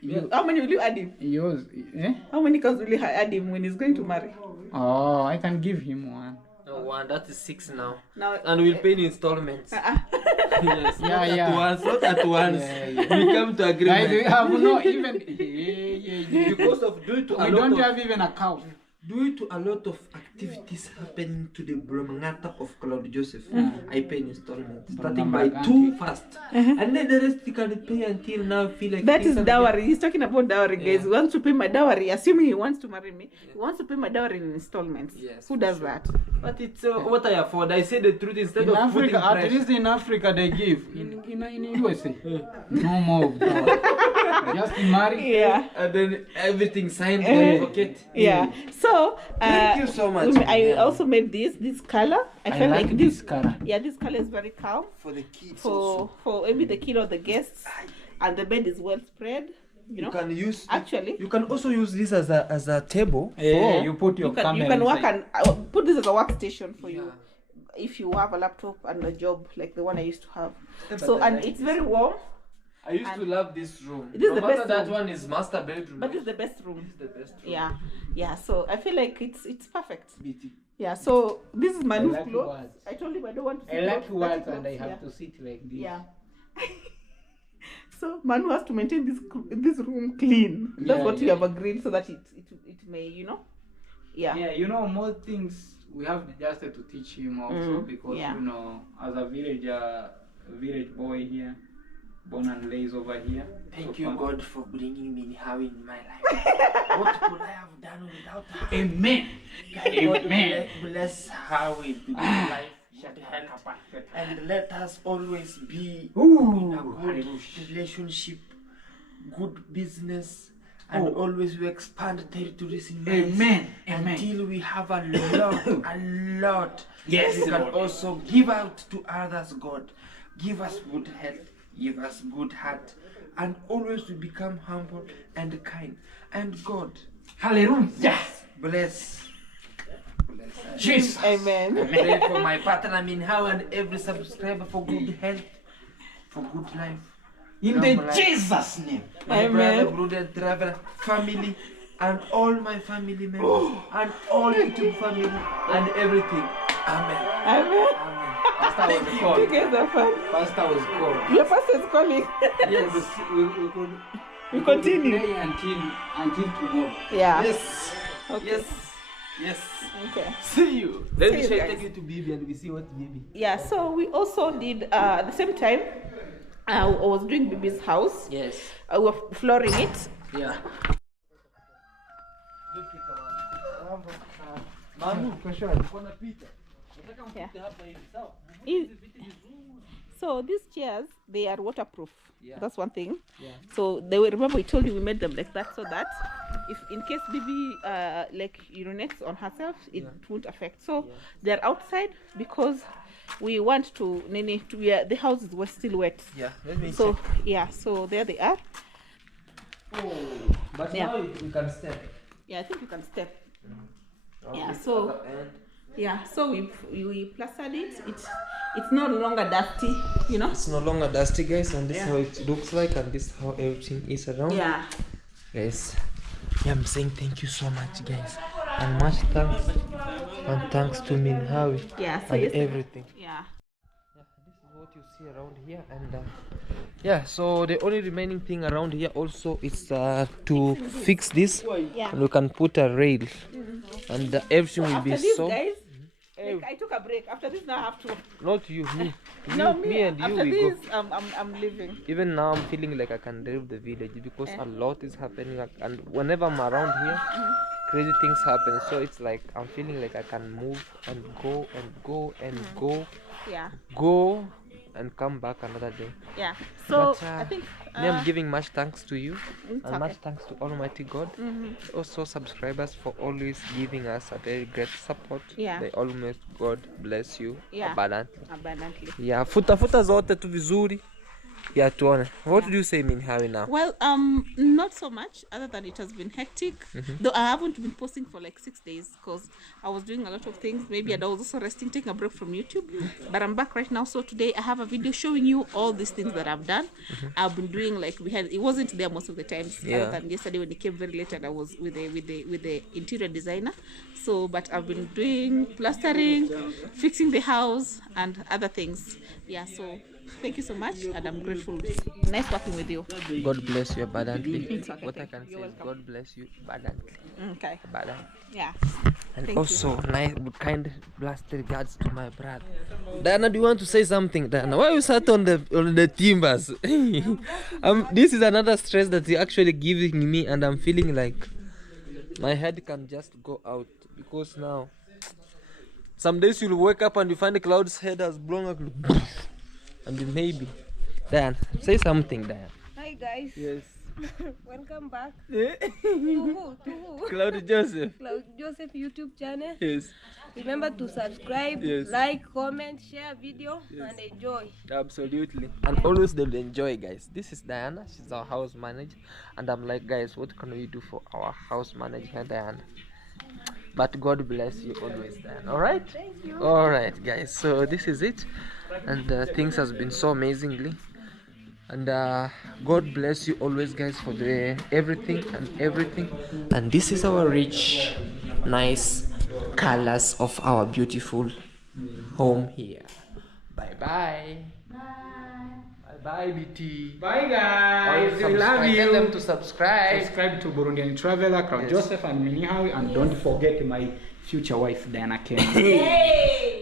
You- How many will you add him? Yours. Eh? How many cows will you add him when he's going to marry? Oh, I can give him one. No, 1. That is 6 now. Now. And we'll pay in installments. Yes. Yeah, yeah. Not at once. Yeah, yeah. We come to Guys, we agreement. have no even. Hey, Because of due to We don't have even a cow. due to a lot of activities happening to the Bromangata of Claude Joseph, I pay in installments, starting by Bromangata. 2 first, and then the rest you can pay until now. Feel like That things is have dowry. He's talking about dowry, guys. He wants to pay my dowry. Assuming he wants to marry me, he wants to pay my dowry in installments. Yes, Who does that? But it's what I afford. I say the truth instead In of Africa, putting at pressure. least in Africa, they give. In USA, no more of that. Just marry. Yeah. And then everything signed in the pocket. Yeah. So Thank you so much. I also made this color. I felt like this color. Yeah, this color is very calm For the kids also. for maybe the kid or the guests, and the bed is well spread. You know, You can use actually, You can also use this as a table. Yeah, you put your you can camera work inside. and put this as a workstation for you if you have a laptop and a job like the one I used to have. So and it's very warm. I used to love this room. This is No the matter best that room. one is master bedroom. But it's the best room. This is the best room. Yeah. So I feel like it's perfect. BT. Yeah. So this is my new like clothes. words. I told him I don't want to. I sit like clothes, words dirty and I clothes. have to sit like this. Yeah. So Manu has to maintain this room clean. That's Yeah, what we yeah. have agreed, so that it may Yeah. Yeah, you know, more things we have just to teach him also because yeah. you know, as a village boy here, born and raised over here. Thank So you, far- God, for bringing me how in my life. What could I have done without her? Amen. God Amen. bless her with good life, good health, and let us always be Ooh, in a good relationship, good business, and always we expand territories in life. Amen. Amen. Until we have a lot. Yes, we can Lord. also give out to others, God. Give us good health, give us good heart, and always we become humble and kind. And God, Hallelujah. bless. Jesus. Amen. I pray for my partner Minhao and every subscriber for good health, for good life. In Long the life. Jesus name. My Amen. brother, brother, traveler, family, and all my family members, and all YouTube family, and everything. Amen. Amen. Amen. Pastor was You called. guys are fun. Pastor was called. Your pastor is calling. Yes. We could We continue. pray until tomorrow. Yeah. Yes. Okay. Yes. Yes. Okay. See you. Then See we you shall guys. take you to Bibi and we see what Bibi. Yeah. So we also did at the same time. I was doing Bibi's house. Yes. We were flooring it. Yeah. Manu, Yeah. Is- So these chairs, they are waterproof. Yeah. That's one thing. Yeah. So they were, remember we told you we made them like that so that if in case Bibi like urinates on herself, it won't affect. So they're outside because we want to the houses were still wet. Yeah. Let me So check. yeah, so there they are. Oh, but Yeah. now we can step. Yeah, I think you can step. Okay, Yeah, so- other end. Yeah, so we plastered it. It's no longer dusty, you know. It's no longer dusty, guys, and this is Yeah. how it looks like, and this is how everything is around. Yeah. Guys, yeah, I'm saying thank you so much, guys, and much thanks, and thanks to Minhawi Yeah. So and yes. everything. Yeah. Yeah, this is what you see around here, and yeah, so the only remaining thing around here also is to fix this, Yeah. and we can put a rail, and everything will After be this, so. guys, like I took a break. After this, now I have to. Not you, me. No, me and you, after we this, go. I'm leaving. Even now, I'm feeling like I can leave the village because a lot is happening, and whenever I'm around here, crazy things happen. So it's like I'm feeling like I can move and go and go and go and come back another day. Yeah. So But, I think. Me, I'm giving much thanks to you It's and okay. much thanks to Almighty God. Also, subscribers for always giving us a very great support. Yeah. They always God bless you Yeah. abundantly. Abundantly. Yeah, futa zote tu vizuri. Yeah, tuone. What do you say, Minhawi, now? Well, not so much, other than it has been hectic. Though I haven't been posting for like 6 days because I was doing a lot of things. Maybe and I was also resting, taking a break from YouTube. But I'm back right now. So today I have a video showing you all these things that I've done. I've been doing like it wasn't there most of the times. Yeah. Other than yesterday when it came very late and I was with the interior designer. So, but I've been doing plastering, fixing the house, and other things. Yeah. So Thank you so much, and I'm grateful. Nice working with you. God bless you abundantly. It's okay, What I thank can you. say You're is welcome. God bless you abundantly. Okay. Abundantly. Yeah. And Thank also, nice, kind blast regards to my brother. Diana, do you want to say something, Diana? Why you sat on the timbers? This is another stress that you're actually giving me, and I'm feeling like my head can just go out because now some days you'll wake up and you find the Cloud's head has blown up, and maybe. Diana, say something, Diana. Hi guys. Yes. Welcome back. To who? Claude Joseph. Claude Joseph YouTube channel. Yes. Remember to subscribe, Yes. like, comment, share video, and enjoy. Absolutely. And always they'll enjoy, guys. This is Diana. She's our house manager. And I'm like, guys, what can we do for our house manager, Diana? But God bless you always, Diana. Alright? Thank you. Alright, guys. So this is it. And things has been so amazingly. And God bless you always, guys, for the everything and everything. And this is our rich, nice colors of our beautiful home here. Bye bye. Bye bye, BT. Bye guys. We love Tell them you. to subscribe. Subscribe to Burundian Traveler, Claude Yes. Joseph and Minihawi, and don't forget my future wife Diana Ken.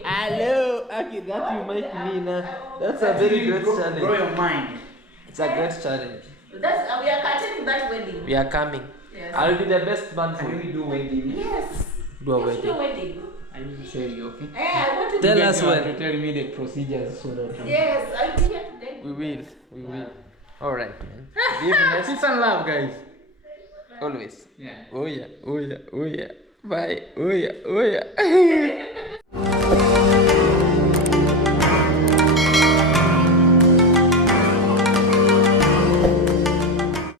Hello, Aki, that you make me now. That's a very great challenge. your mind. It's a great challenge. That's we are catching that wedding. We are coming. Yes. I'll be the best man for Can you. we do wedding? Yes. Do a Let's do a wedding. wedding. I will tell you, okay? I want to. Tell You us guys have when. to tell me the procedures so that. Yes, I'll be here today. We will. We will. Alright, man. Give Peace and love, guys. always. Yeah. Oh yeah. Oh yeah. Oh yeah. Bye. Oh yeah. Oh yeah.